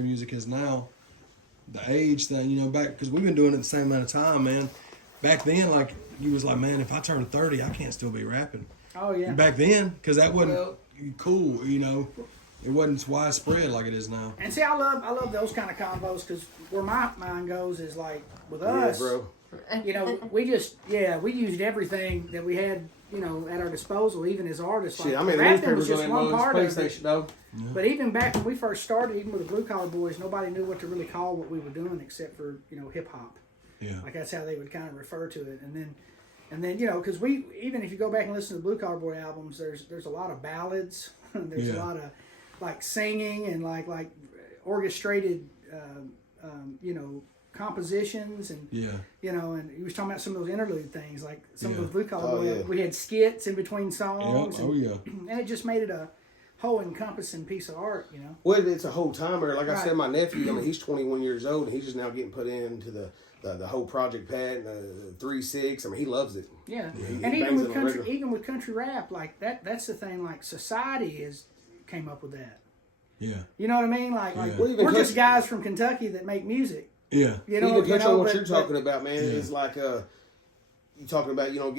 way music is now, the age thing, you know, back, because we've been doing it the same amount of time, man. Back then, like, you was like, man, if I turn 30, I can't still be rapping. Oh, yeah. Back then, because that wasn't cool, you know. It wasn't widespread like it is now. And see, I love those kind of combos, because where my mind goes is like with us, bro. You know, we used everything that we had, you know, at our disposal, even as artists. Shit, like, I mean, the rapping was newspapers just on one that part of it. PlayStation, though. Yeah. But even back when we first started, even with the Blue Collar Boys, nobody knew what to really call what we were doing except for, you know, hip hop. Yeah. Like that's how they would kind of refer to it. And then you know, because we, even if you go back and listen to the Blue Collar Boy albums, there's a lot of ballads. There's a lot of like singing and like orchestrated, you know, compositions and you know, and he was talking about some of those interlude things, like some of those Blue Collar Boy. We had skits in between songs. And it just made it a whole encompassing piece of art, you know. Well, it's a whole timer. Like I said, my nephew, I mean, he's 21 years old, and he's just now getting put into the whole Project Pat, the 3-6. I mean, he loves it. Yeah, he and bangs even with country rap, like that's the thing. Like society came up with that. Yeah. You know what I mean? Like Well, we're just guys from Kentucky that make music. Yeah. You know, even what you're talking about, man, is like you talking about, you know,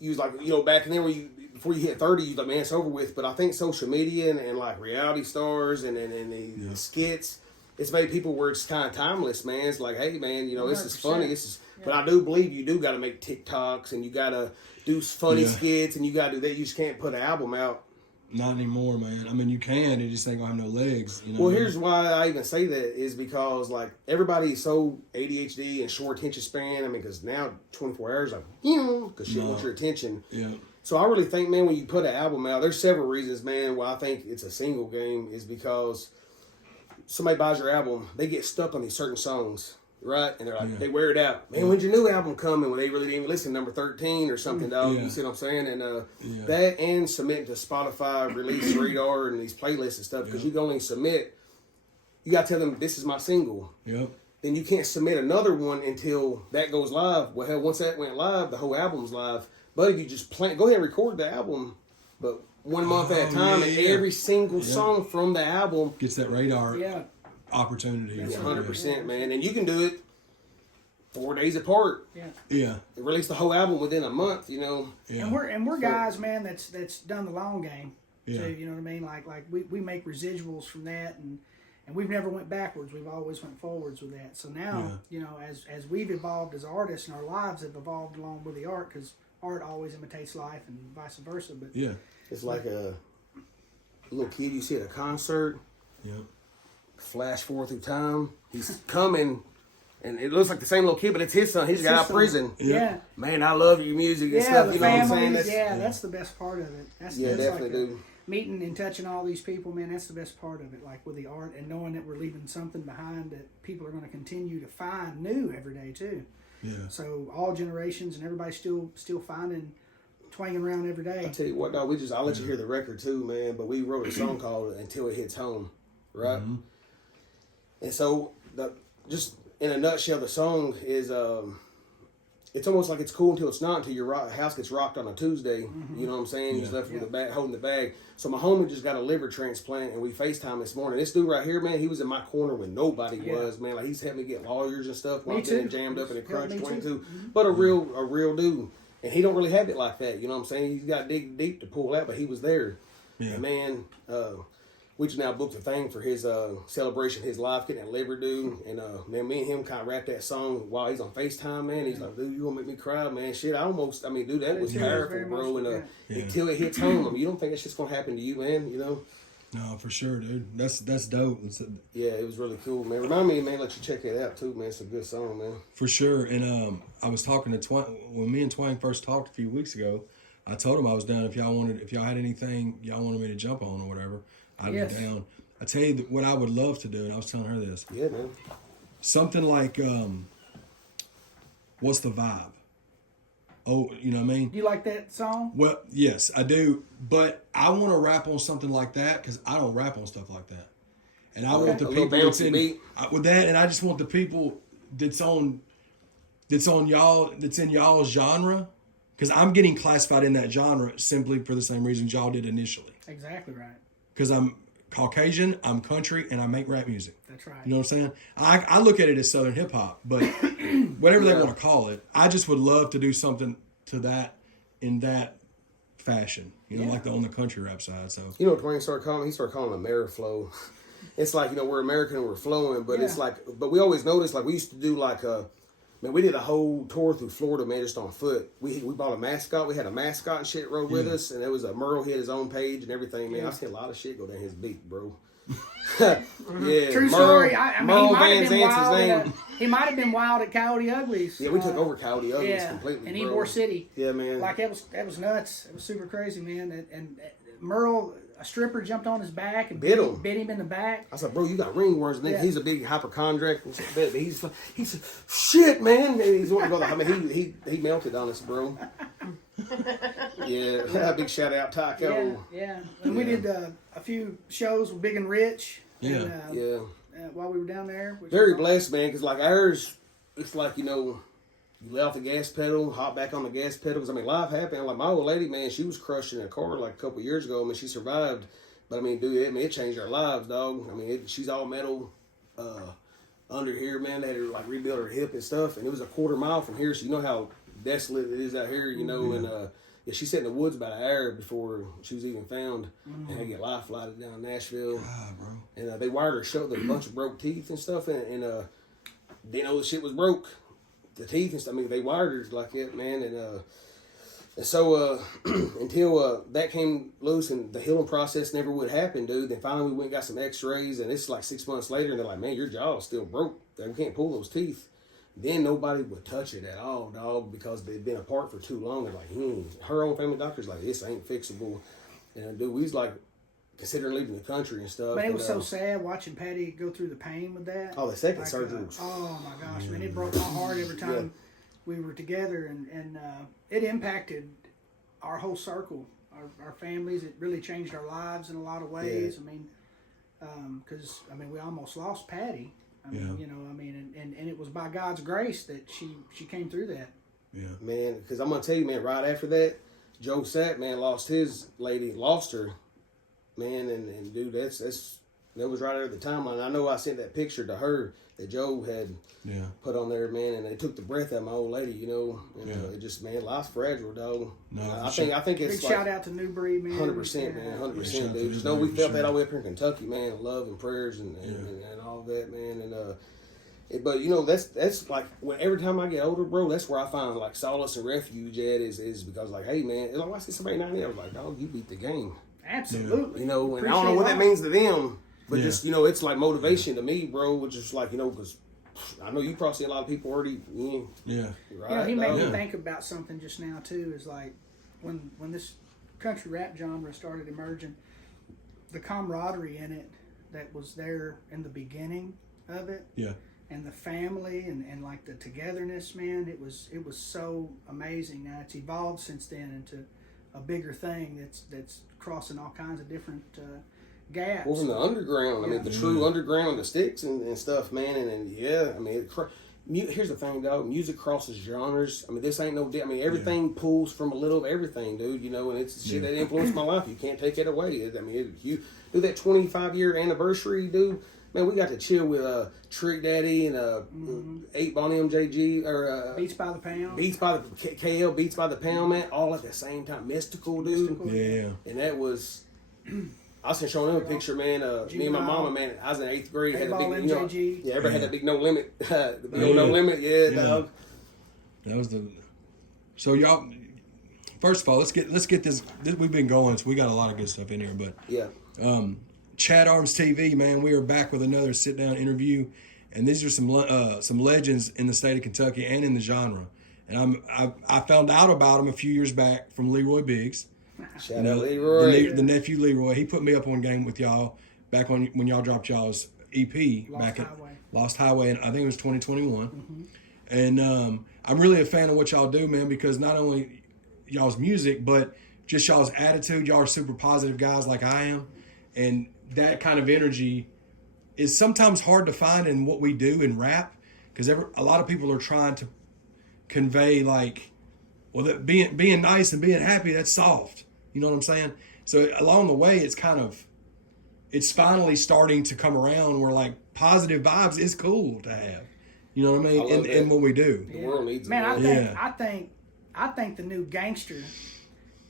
you was like, you know, back then before you hit 30, you was like, man, it's over with. But I think social media and like reality stars and the skits, it's made people where it's kind of timeless, man. It's like, hey, man, you know, this is funny. But I do believe you do got to make TikToks and you got to do funny skits and you got to do that. You just can't put an album out. Not anymore, man. I mean, you can. It just ain't gonna have no legs. You know. Well, here's why I even say that is because like everybody is so ADHD and short attention span. I mean, because now 24 hours, like because shit wants your attention. Yeah. So I really think, man, when you put an album out, there's several reasons, man, why I think it's a single game is because somebody buys your album, they get stuck on these certain songs. Right? And they're like, they wear it out. Man, when's your new album coming? When they really didn't even listen to number 13 or something, dog. You see what I'm saying? And that and submitting to Spotify, release radar, and these playlists and stuff, because you can only submit, you got to tell them, this is my single. Yep. Then you can't submit another one until that goes live. Well, hell, once that went live, the whole album's live. But if you just go ahead and record the album, but 1 month at a time, and every single song from the album gets that radar. Opportunity. 100%, man. And you can do it 4 days apart. Yeah. Release the whole album within a month, you know. Yeah. And we're guys, man, that's done the long game. Yeah. So, you know what I mean? Like we make residuals from that and we've never went backwards. We've always went forwards with that. So now, you know, as we've evolved as artists and our lives have evolved along with the art, because art always imitates life and vice versa. But it's like a little kid you see at a concert. Yeah. Flash forward through time. He's coming, and it looks like the same little kid, but it's his son. He's got out of prison. Yeah. Man, I love your music and stuff. You know what I'm saying? That's the best part of it. That's definitely, like dude. Meeting and touching all these people, man, that's the best part of it. Like with the art and knowing that we're leaving something behind that people are going to continue to find new every day too. Yeah. So all generations and everybody's still finding, twanging around every day. I tell you what, dog. I'll let you hear the record too, man. But we wrote a song called "Until It Hits Home," right? Mm-hmm. And so, just in a nutshell, the song is, it's almost like it's cool until it's not, until your house gets rocked on a Tuesday. Mm-hmm. You know what I'm saying? You're left with the bag, holding the bag. So my homie just got a liver transplant, and we FaceTime this morning. This dude right here, man, he was in my corner when nobody was, man. Like, he's helped me get lawyers and stuff while I've been jammed up in a crunch 22. Mm-hmm. But a real dude. And he don't really have it like that. You know what I'm saying? He's got to dig deep to pull out, but he was there. Yeah. And, man, we just now booked a thing for his celebration, his life, getting that liver, dude. And man, me and him kind of rapped that song while he's on FaceTime, man. He's like, dude, you gonna make me cry, man. Shit, dude, that was powerful, bro. And until it hits home, I mean, you don't think that's just gonna happen to you, man, you know? No, for sure, dude. That's dope. Yeah, it was really cool, man. Remind me, man, let you check it out too, man. It's a good song, man. For sure. And I was talking to Twang when me and Twang first talked a few weeks ago. I told him I was down if y'all had anything y'all wanted me to jump on or whatever. I'd be down. I tell you what I would love to do, and I was telling her this. Yeah, man. Something like, what's the vibe? Oh, you know what I mean? You like that song? Well, yes, I do. But I want to rap on something like that because I don't rap on stuff like that. And I want the people that's in with that, and I just want the people that's in y'all's genre, because I'm getting classified in that genre simply for the same reasons y'all did initially. Exactly right. Because Caucasian, I'm country, and I make rap music. That's right. You know what I'm saying? I look at it as Southern hip hop, but whatever they want to call it, I just would love to do something to that in that fashion. You know, like on the country rap side. So you know what Twang started calling? He started calling it Ameriflow. It's like, you know, we're American and we're flowing, but it's like, but we always noticed, like, we used to do like man, we did a whole tour through Florida, man, just on foot. We bought a mascot. We had a mascot and shit rode with us, and it was a Merle. He had his own page and everything, man. I've seen a lot of shit go down his beak, bro. Yeah, true Merle, story. I mean, Merle he might Van have been Zant's wild. his name. He might have been wild at Coyote Uglies. Yeah, we took over Coyote Uglies completely, in bro. Ybor City. Yeah, man. Like that was nuts. It was super crazy, man. And Merle, a stripper jumped on his back and bit him in the back. I said, bro, you got ringworms, nigga. He's a big hypochondriac. But he said, shit, man. And he's one brother. I mean, he melted on us, bro. Yeah, big shout out, Taco. Yeah. And we did a few shows with Big and Rich. Yeah. And, while we were down there. Very blessed, man, because like ours, it's like, you know, you lay off the gas pedal, hop back on the gas pedal. Because, I mean, life happened. Like, my old lady, man, she was crushed in a car like a couple of years ago. I mean, she survived. But, I mean, dude, it changed our lives, dog. I mean, she's all metal under here, man. They had to, like, rebuild her hip and stuff. And it was a quarter mile from here. So, you know how desolate it is out here, you know. And, she sat in the woods about an hour before she was even found. And had to get life flighted down to Nashville. God, bro. And they wired her shut with a bunch of broke teeth and stuff. And they know the shit was broke. The teeth and stuff. I mean, they wired her like that, man. And so until that came loose and the healing process never would happen, dude. Then finally we went and got some X-rays, and it's like 6 months later, and they're like, "Man, your jaw's still broke. We can't pull those teeth." Then nobody would touch it at all, dog, because they'd been apart for too long. They're like, her own family doctor's like, "This ain't fixable." And dude, we was like considering leaving the country and stuff. But it was so sad watching Patty go through the pain with that. Oh, the second surgery. Oh my gosh, man, it broke my heart every time we were together, and it impacted our whole circle, our families. It really changed our lives in a lot of ways. I mean, because we almost lost Patty. I mean, you know, I mean, and it was by God's grace that she came through that. Yeah, man. Because I'm gonna tell you, man. Right after that, Joe Sapp, man, lost her, man, and dude, that was right at the timeline. I know I sent that picture to her that Joe had put on there, man, and it took the breath out of my old lady, you know. And it just, man, life's fragile, dog. No, I think it's big shout out to New Breed, man. 100%, man, 100%, dude. Just know we felt that all the way up here in Kentucky, man. Love and prayers and all that, man. And but you know, that's like every time I get older, bro, that's where I find like solace and refuge at is because like, hey, man, it's like I see somebody 90, I was like, dog, you beat the game. Absolutely. You know, and I don't know what that means to them, but just, you know, it's like motivation to me, bro, which is like, you know, because I know you probably see a lot of people already. Right, you know, he made me think about something just now, too, is like when this country rap genre started emerging, the camaraderie in it that was there in the beginning of it. Yeah. And the family and like the togetherness, man, it was so amazing. Now it's evolved since then into a bigger thing that's crossing all kinds of different gaps. Well, from the underground, I mean, the true underground, the sticks and stuff, man, and I mean, here's the thing, dog. Music crosses genres. I mean, this ain't no. I mean, everything pulls from a little of everything, dude. You know, and it's shit that influenced my life. You can't take it away. I mean, you do that 25-year anniversary, dude. Man, we got to chill with Trick Daddy and 8 Ball MJG or Beats by the Pound. Beats by the KL, Beats by the Pound, man. All at the same time. Mystical, dude. Yeah. And that was. I was showing them a picture, man. Me and my mama, man. I was in 8th grade. Had a big, you know, everybody had that big No Limit. The big old No Limit, dog. That was the. So y'all, first of all, let's get this. We've been going, so we got a lot of good stuff in here. But ChadArmesTV, man, we are back with another sit-down interview, and these are some legends in the state of Kentucky and in the genre. And I found out about them a few years back from Leroy Biggs. Shout out Leroy, the nephew Leroy. He put me up on game with y'all back on when y'all dropped y'all's EP Lost Highway, and I think it was 2021. And I'm really a fan of what y'all do, man, because not only y'all's music, but just y'all's attitude. Y'all are super positive guys like I am, and that kind of energy is sometimes hard to find in what we do in rap, because a lot of people are trying to convey like, well, that being nice and being happy, that's soft. You know what I'm saying? So along the way, it's it's finally starting to come around where like positive vibes is cool to have. You know what I mean? And what we do. The world needs Man, it. I think the new gangster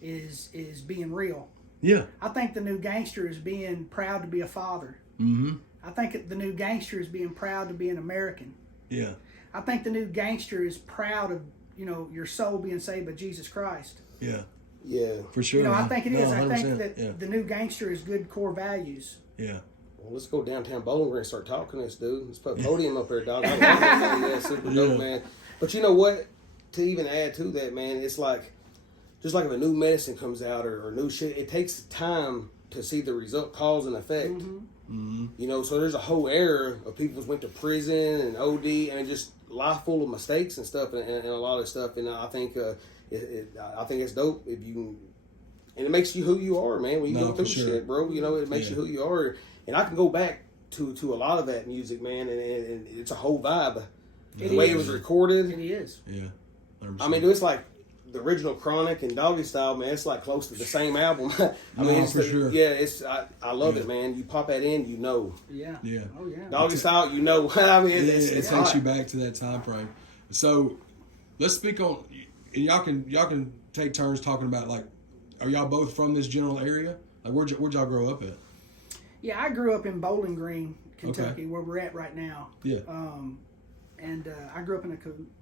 is being real. Yeah. I think the new gangster is being proud to be a father. Mm-hmm. I think the new gangster is being proud to be an American. Yeah. I think the new gangster is proud of, your soul being saved by Jesus Christ. Yeah. Yeah. For sure. I think it is. I 100%. think that the new gangster is good core values. Yeah. Well, let's go downtown Bowling Green and start talking to this dude. Let's put a podium up there, dog. I love that. Yeah, super dope, man. But you know what? To even add to that, man, it's like, just like if a new medicine comes out or new shit, it takes time to see the result, cause and effect. Mm-hmm. So there's a whole era of people who went to prison and OD and just life full of mistakes and stuff and a lot of stuff. And I think I think it's dope if you, and it makes you who you are, man. When you go through shit, bro, it makes you who you are. And I can go back to a lot of that music, man, and it's a whole vibe. The way it was recorded. It is. Yeah. 100%. I mean, it's like the original Chronic and Doggy Style, man. It's like close to the same album. It's for sure. Yeah, I love it, man. You pop that in, Yeah. Yeah. Oh yeah. Doggy Style, I mean, it takes you back to that time frame. So let's speak on. And y'all can take turns talking about, like, are y'all both from this general area? Like, where'd y'all grow up at? Yeah, I grew up in Bowling Green, Kentucky, where we're at right now. Yeah. And I grew up in a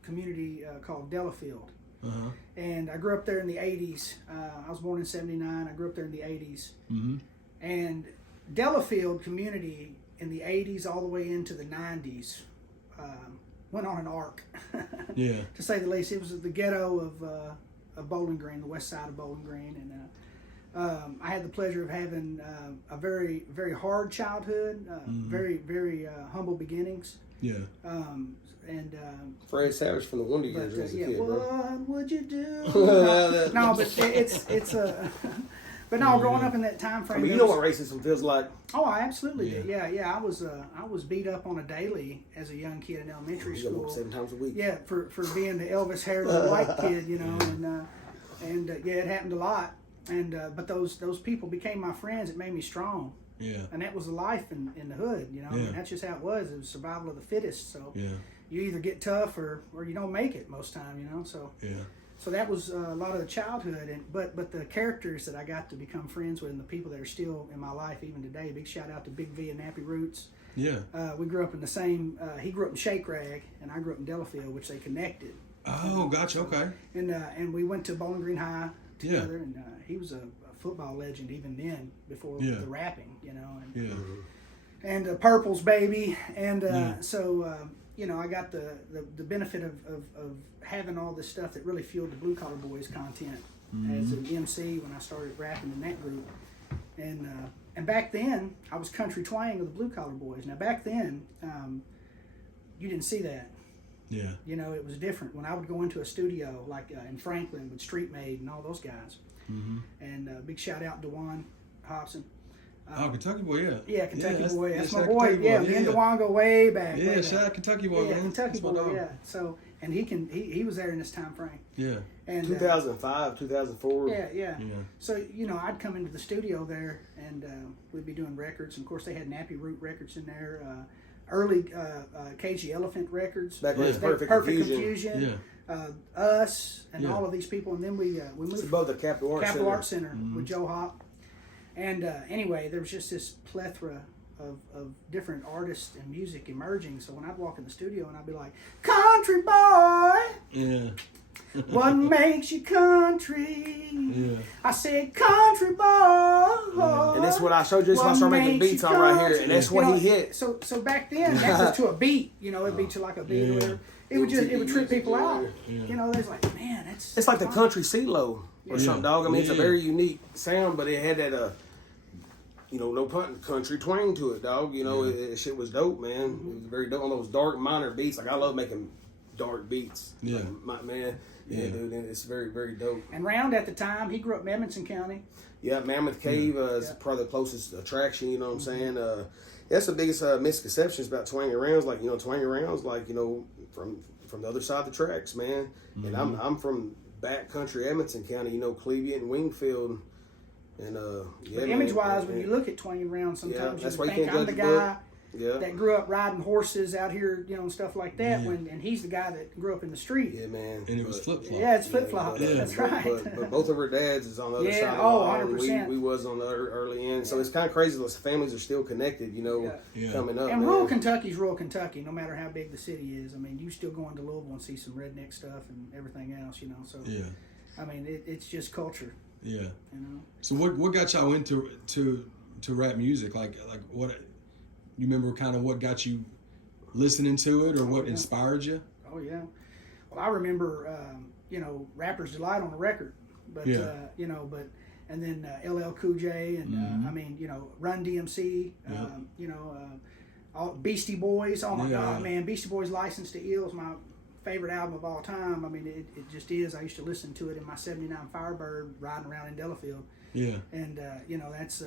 community called Delafield. Uh-huh. And I grew up there in the 80s. I was born in 79. I grew up there in the 80s. Mm-hmm. And Delafield community in the 80s all the way into the 90s went on an arc, Yeah. to say the least. It was the ghetto of Bowling Green, the west side of Bowling Green. And I had the pleasure of having a very, very hard childhood, very, very humble beginnings. Yeah. Fred Savage from the Wonder Years as a kid, bro. What would you do? No, but it's a. But no, growing up in that time frame. I mean, you know what racism feels like. Oh, I absolutely did. Yeah. I was beat up on a daily as a young kid in elementary school. 7 times a week. Yeah, for being the Elvis hair little white kid, and it happened a lot. And but those people became my friends. It made me strong. Yeah. And that was the life in the hood, Yeah. And that's just how it was. It was survival of the fittest. So Yeah. you either get tough or you don't make it most time, So Yeah. so that was a lot of the childhood, but the characters that I got to become friends with and the people that are still in my life even today. Big shout out to Big V and Nappy Roots. Yeah. We grew up in the same. He grew up in Shake Rag, and I grew up in Delafield, which they connected. Oh, gotcha. Okay. And we went to Bowling Green High together, Yeah. and he was a football legend even then before Yeah. the rapping, And, Yeah. and Purple's baby, and Yeah. so I got the benefit of having all this stuff that really fueled the Blue Collar Boys content as an MC when I started rapping in that group, and back then I was Country Twang of the Blue Collar Boys. Now back then, you didn't see that. Yeah. It was different. When I would go into a studio like in Franklin with Street Made and all those guys, and big shout out DeJuan Hobson. Kentucky boy, yeah. Yeah, Kentucky boy. That's my shout out boy. Kentucky Yeah, boy, me and DeJuan go way back. Yeah, way back. shout out Kentucky boy, Yeah, man. Kentucky That's my boy. dog. Yeah. So, and he was there in this time frame. Yeah. And 2005, 2004. Yeah. Yeah. So I'd come into the studio there, and we'd be doing records. And of course, they had Nappy Root records in there. Early Cagey Elephant records. Back when it was Perfect Confusion. Yeah. Us and Yeah. all of these people, and then we moved It's above the Capital Arts Center. with Joe Hop. And anyway, there was just this plethora of different artists and music emerging. So when I'd walk in the studio and I'd be like, "Country boy, Yeah. what makes you country?" Yeah. I said, "Country boy." And that's what I showed you. That's why I started making beats on right here. And that's what he hit. So back then, that was to a beat. It'd be to like a beat or whatever. It would trip people out. Yeah. They was like, "Man, that's." It's like the country CeeLo or something, dog. I mean, it's a Yeah. very unique sound, but it had that, no pun, country twang to it, dog. It shit was dope, man. It was very dope on those dark minor beats. Like, I love making dark beats. Yeah. Like, man. Yeah, dude, and it's very, very dope. And Round at the time, he grew up in Edmonson County. Yeah, Mammoth Cave is probably the closest attraction, you know what I'm saying? That's the biggest misconceptions about twanging rounds. Like, twanging rounds, like, from the other side of the tracks, man. And I'm from backcountry Edmonton County, Cleveland and Wingfield. And but image-wise, when you look at Twang and Round, sometimes you think I'm the guy that grew up riding horses out here, you know, and stuff like that. And he's the guy that grew up in the street. Yeah, man. And it was flip flop. Yeah, it's flip flop. That's right. But both of our dads is on the other side of the line. 100%. We was on the early end, so it's kind of crazy. Those families are still connected, you know, coming up. And rural Kentucky's rural Kentucky, no matter how big the city is. I mean, you still go into Louisville and see some redneck stuff and everything else, you know. So I mean, it's just culture. Yeah. You know. So what got y'all into to rap music? Like what? You remember kind of what got you listening to it, or what inspired you? Oh yeah. Well, I remember, you know, Rapper's Delight on the record, but you know, and then LL Cool J, and I mean, you know, Run DMC, you know, all Beastie Boys. Oh my God, man, Beastie Boys' License to Ill is my favorite album of all time. I mean, it just is. I used to listen to it in my '79 Firebird riding around in Delafield. Yeah. And you know, that's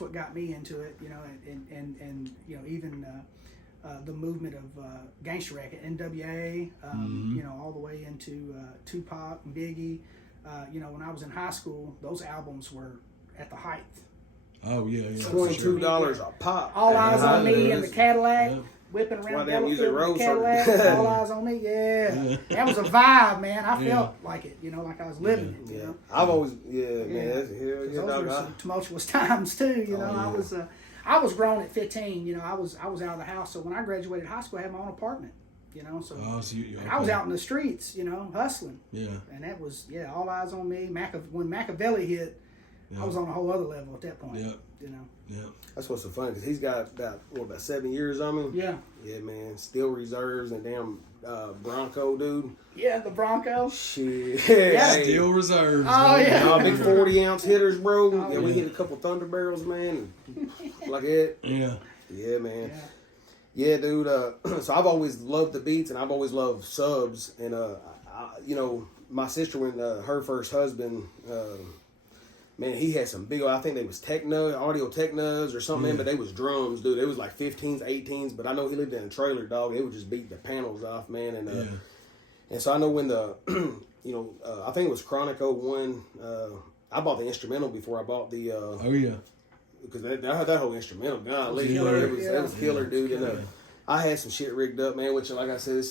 what got me into it. You know, and you know, even the movement of gangster rap, NWA. You know, all the way into Tupac and Biggie. You know, when I was in high school, those albums were at the height. Oh yeah, $22 a pop. All Eyes on Me in the Cadillac. Whipping around Delafield with Cadillac, All Eyes on Me, that was a vibe, man. I felt like it, you know, like I was living it. You know? I've always, man. Those were some tumultuous times too, you know. I was grown at 15, you know. I was out of the house, so when I graduated high school, I had my own apartment, you know. So, I was out in the streets, you know, hustling. Yeah. And that was All Eyes on Me. When Machiavelli hit, I was on a whole other level at that point. Yeah. You know. Yeah. That's what's so funny, because he's got about 7 years on me. Yeah. Yeah, man. Still reserves and damn Bronco, dude. Yeah, the Bronco. Shit. Yeah. Still reserves. Oh, dude. yeah. Big 40-ounce hitters, bro. We hit a couple Thunder Barrels, man. Like that. Yeah. Yeah, man. Yeah, dude. So I've always loved the beats, and I've always loved subs. And, you know, my sister, when her first husband... man, he had some big, I think they was Audio Technos or something, man, but they was drums, dude. It was like 15s, 18s, but I know he lived in a trailer, dog. It would just beat the panels off, man. And so I know when you know, I think it was Chronic 01, I bought the instrumental before I bought the... because that whole instrumental, golly, it was killer, dude. And I had some shit rigged up, man, which, like I said,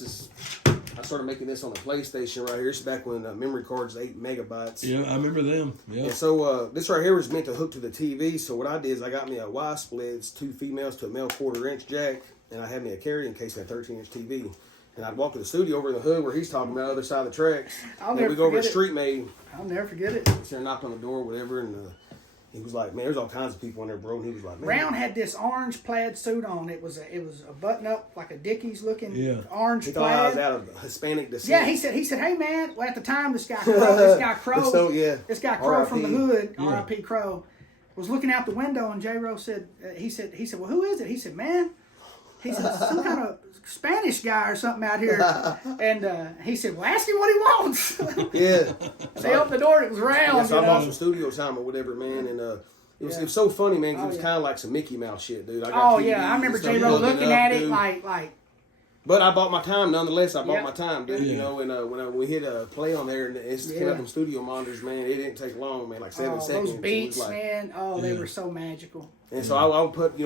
I started making this on the PlayStation right here. It's back when memory cards 8 megabytes. Yeah, I remember them. Yeah. And so this right here was meant to hook to the TV. So what I did is I got me a Y splits, 2 females to a male 1/4-inch jack, and I had me a carrying case and a 13-inch TV. And I'd walk to the studio over in the hood where he's talking about the other side of the tracks. And we go over to Street Made. I'll never forget it. So I knocked on the door, whatever, and he was like, man, there's all kinds of people in there, bro. And he was like, man. Brown had this orange plaid suit on. It was a button up, like a Dickies looking orange he plaid. Thought I was out of Hispanic descent. Yeah, he said, hey man. Well, at the time, this guy Crow, this guy Crow from the hood, R.I.P. Crow, was looking out the window, and J. Rose said, he said, well, who is it? He said, man, he said, some kind of Spanish guy or something out here. And he said, well, ask him what he wants. Yeah. They opened the door and it was round. Yeah, so I bought some studio time or whatever, man, and it was so funny, man, because it was kind of like some Mickey Mouse shit, dude. I remember J-Ro looking at it like. But I bought my time, nonetheless. I bought my time, dude. You know, and when we hit a play on there, and it's came up from studio monitors, man, it didn't take long, man, like 7 seconds. Those beats, man, they were so magical. And so I would put,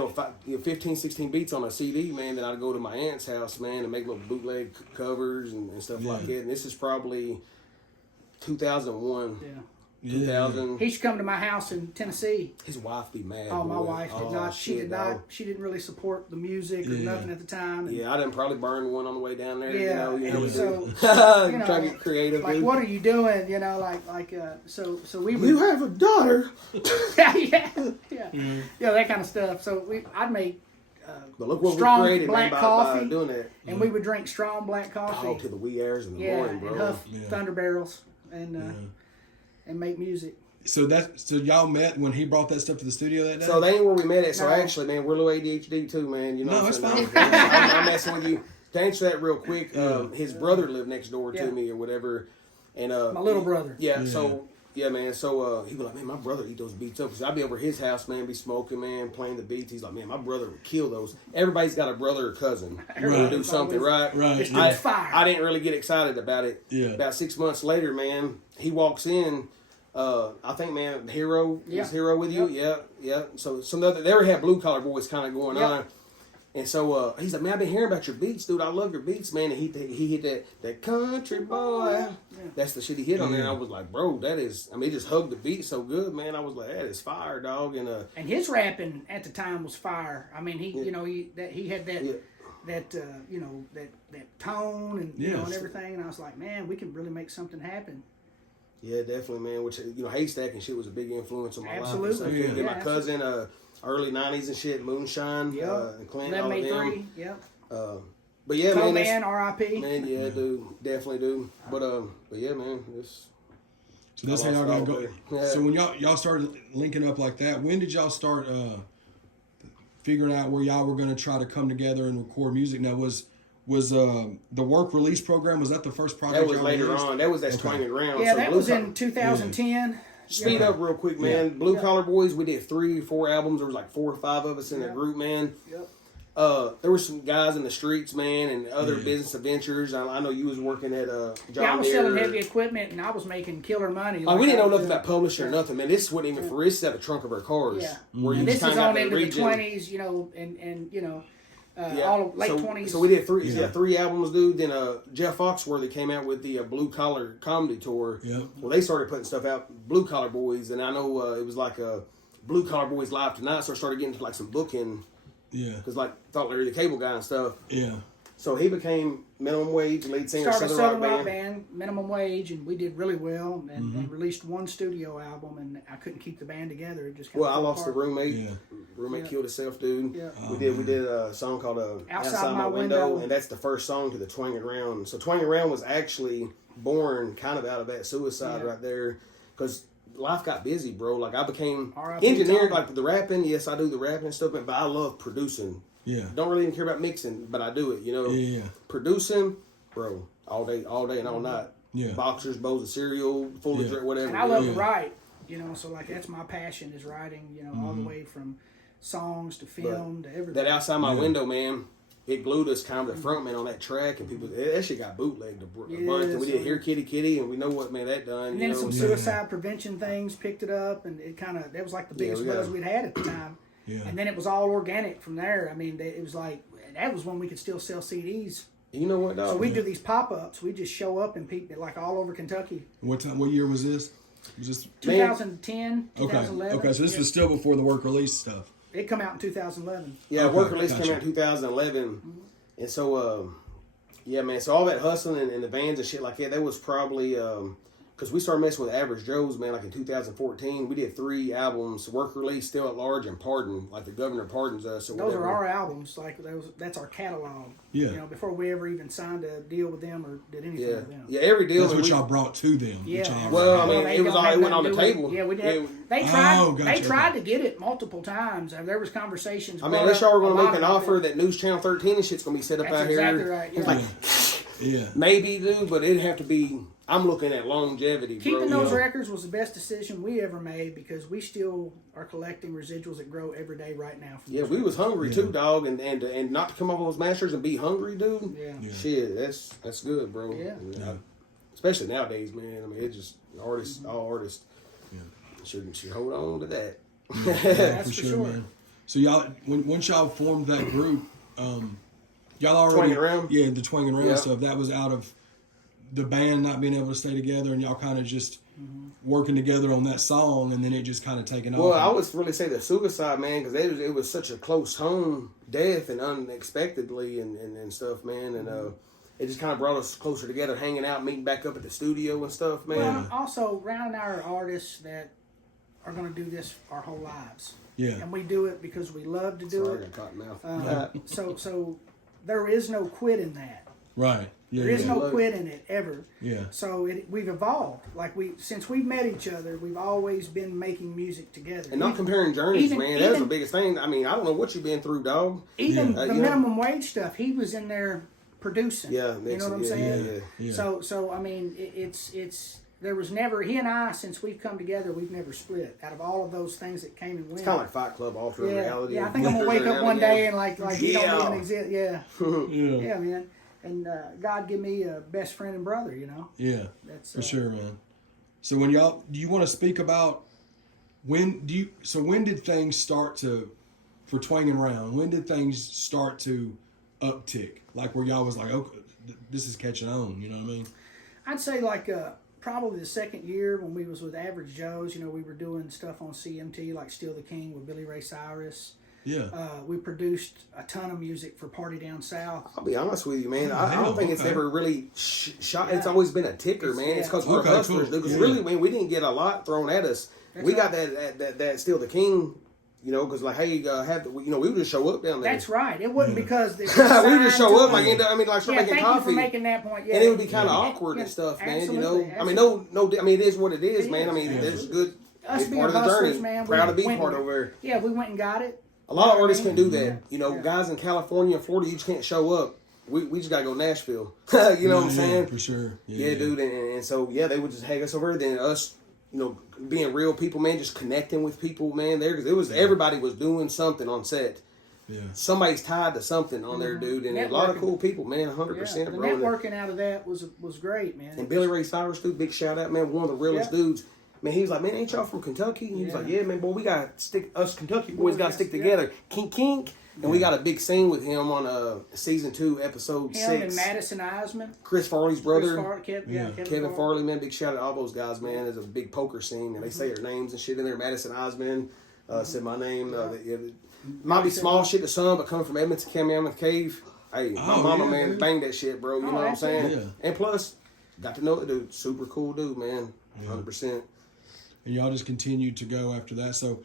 15, 16 beats on a CD, man. Then I'd go to my aunt's house, man, and make little bootleg covers and stuff like that. And this is probably 2001. Yeah. 2000. He should come to my house in Tennessee. His wife be mad. Oh, my wife did not. She did not. She didn't really support the music or nothing at the time. And I didn't probably burn one on the way down there. Yeah, so try to get creative. Like, dude. What are you doing? So we. You have a daughter. yeah, that kind of stuff. So I'd make. But look what strong we created, black man, coffee, by doing that. And we would drink strong black coffee. Oh, to the wee hours in the morning, bro. And huff Thunder Barrels and make music. So y'all met when he brought that stuff to the studio that day? So that ain't where we met at. So actually, man, we're a little ADHD too, man. You know, no, it's fine. I'm messing with you. To answer that real quick, his brother lived next door to me or whatever, and my little brother. Yeah. So. Yeah, man. So he was like, man, my brother eat those beats up. Cause I'd be over his house, man, be smoking, man, playing the beats. He's like, man, my brother would kill those. Everybody's got a brother or cousin who would do something, right? Fire. I didn't really get excited about it. Yeah. About 6 months later, man, he walks in I think, man, Hero Yeah. was Hero with you. Yeah. So some other, they already had Blue Collar Boys kind of going on. And so he's like, man, I've been hearing about your beats, dude. I love your beats, man. And he hit that country boy. Yeah. That's the shit he hit on there. And I was like, bro, that is, I mean, he just hugged the beat so good, man. I was like, that is fire, dog. And his rapping at the time was fire. I mean, he had that that tone and and everything. And I was like, man, we can really make something happen. Yeah, definitely, man. Which, Haystack and shit was a big influence on my life. Absolutely. And my cousin, early 90s and shit, Moonshine, and Clint, all of them. Yep. But yeah, man. R.I.P. Man, dude. Definitely do. But yeah, man. So that's how y'all got to go. Yeah. So when y'all started linking up like that, when did y'all start figuring out where y'all were going to try to come together and record music? Now, was the work release program, was that the first project? That was later on. That was Twang and Ground. Yeah, so that was in 2010. Yeah. Speed up real quick, man. Yeah. Blue Collar Boys, we did 3 or 4 albums. There was like 4 or 5 of us in the group, man. Yep. There were some guys in the streets, man, and other business adventures. I know you was working at John I was selling heavy equipment, and I was making killer money. Like we didn't know nothing about publishing or nothing, man. This wasn't even for us. This is at the trunk of our cars. Yeah. Where and this is on into the 20s, all late 20s. So we did 3 albums, dude. Then Jeff Foxworthy came out with the Blue Collar Comedy Tour. Yeah. Well, they started putting stuff out, Blue Collar Boys, and I know it was like Blue Collar Boys Live Tonight, so I started getting like some booking. Yeah. Because Thought Larry the Cable Guy and stuff. Yeah. So he became Minimum Wage, lead singer, Started a Southern Rock band, Minimum Wage, and we did really well, and released 1 studio album, and I couldn't keep the band together. It just I lost a roommate. Yeah. Roommate killed himself, dude. Yeah. We did a song called Outside My Window, and that's the first song to the Twang and Round. So Twang and Round was actually born kind of out of that suicide right there, because life got busy, bro. Like I became engineering, like the rapping. Yes, I do the rapping and stuff, but I love producing. Yeah. Don't really even care about mixing, but I do it, Yeah. Producing, bro, all day and all night. Yeah. Boxers, bowls of cereal, full of drink, whatever. And I love to write, so like that's my passion is writing, all the way from songs to film to everything. That Outside My Window, man, it glued us kind of the front man on that track, and people, that shit got bootlegged a bunch. And we did Here Kitty Kitty, and we know what, man, that done. And then some suicide prevention things picked it up, and it kind of, that was like the biggest buzz we'd had at the time. Yeah. And then it was all organic from there. I mean, it was like, that was when we could still sell CDs. You know what, dog? So we do these pop-ups. We just show up and people, like all over Kentucky. What year was this? Was this 2010, 2011. Okay, so this was still before the work release stuff. It come out in 2011. Yeah, work release came out in 2011. And so, yeah, man, so all that hustling and the bands and shit like that was probably, because we started messing with Average Joe's, man, like in 2014. We did 3 albums, Work Release, Still at Large, and Pardon, like the governor pardons us or Those whatever. are our albums. Like that's our catalog. Yeah. Before we ever even signed a deal with them or did anything with them. Yeah, every deal. That's what y'all brought to them. Yeah. Well, I mean, it went on the table. Yeah, we did. They tried. They tried to get it multiple times. There was conversations. I mean, unless y'all were going to make an offer that News Channel 13 and shit's going to be set up out here. That's exactly right. Yeah. Maybe, dude, but it'd have to be. I'm looking at longevity, bro. Keeping those records was the best decision we ever made because we still are collecting residuals that grow every day right now. Yeah, we was hungry too, dog, and not to come up on those masters and be hungry, dude. Yeah. Shit, that's good, bro. Yeah. Especially nowadays, man. I mean, it just all artists should hold on to that. That's for sure. Man. So y'all, once y'all formed that group, y'all already Twang and Round? Yeah, the Twang and Round stuff. That was out of the band not being able to stay together, and y'all kind of just working together on that song, and then it just kind of taking off. Well, I would really say the suicide, man, because it was such a close home death and unexpectedly and stuff, man, and it just kind of brought us closer together, hanging out, meeting back up at the studio and stuff, man. Well, also rounding our artists that are going to do this our whole lives. Yeah. And we do it because we love to do Sorry, it. I got cotton mouth. So there is no quit in that. Right. Yeah, there is no quit in it ever. Yeah. So we've evolved. Like since we've met each other, we've always been making music together. And not comparing journeys, man. That was the biggest thing. I mean, I don't know what you've been through, dog. Even the minimum wage stuff, he was in there producing. Yeah, you know what I'm saying? Yeah. So I mean, it's there was never, he and I, since we've come together, we've never split. Out of all of those things that came and went. It's kind of like Fight Club, alternate reality. Yeah, I think I'm going to wake up one day and like he don't even exist. Yeah. Yeah, man. And God give me a best friend and brother, Yeah, that's for sure, man. So when y'all, do you want to speak about when did things start for Twang and Round? When did things start to uptick? Like where y'all was like, okay, this is catching on. You know what I mean? I'd say like probably the second year when we was with Average Joe's. You know, we were doing stuff on CMT like Still the King with Billy Ray Cyrus. Yeah. We produced a ton of music for Party Down South. I'll be honest with you, man. I don't think it's ever really shot. It's always been a ticker, man. It's because we're hustlers. Cool. Because really, man, we didn't get a lot thrown at us. We got that Still the King. You know, because like, hey, we would just show up down there. That's right. It wasn't because we would just show up, like, like, start making thank coffee. You for making that point. Yeah, and it would be kind of awkward and stuff, man. Absolutely, you know, absolutely. I mean, it is what it is, man. I mean, it's good. Us it's being part of the hustlers, journey. man. Proud to be part over there. Yeah, we went and got it. A lot of artists can do that. You know, guys in California and Florida, you just can't show up. We just gotta go Nashville. You know what I'm saying? For sure. Yeah, dude. And so they would just hang us over. Then us, you know, being real people, man, just connecting with people, man. There, because everybody was doing something on set. Yeah. Somebody's tied to something on there, dude, and a lot of cool people, man. 100%. The networking out of that was great, man. And Billy Ray Cyrus, dude, big shout out, man. One of the realest dudes. Man, he was like, man, ain't y'all from Kentucky? And he was like, yeah, man, boy, we got to stick, us Kentucky boys got to stick together. Kink, kink. And we got a big scene with him on season 2, episode 6. Him and Madison Eisman. Chris Farley's brother. Kevin Farley, man, big shout out to all those guys, man. There's a big poker scene, and they say their names and shit in there. Madison Eisman said my name. Might be small shit to some, but coming from Edmonton, Kamehameha Cave, hey, my mama, man, bang that shit, bro. You know what I'm saying? Yeah. And plus, got to know the dude. Super cool dude, man. 100%. And y'all just continued to go after that. So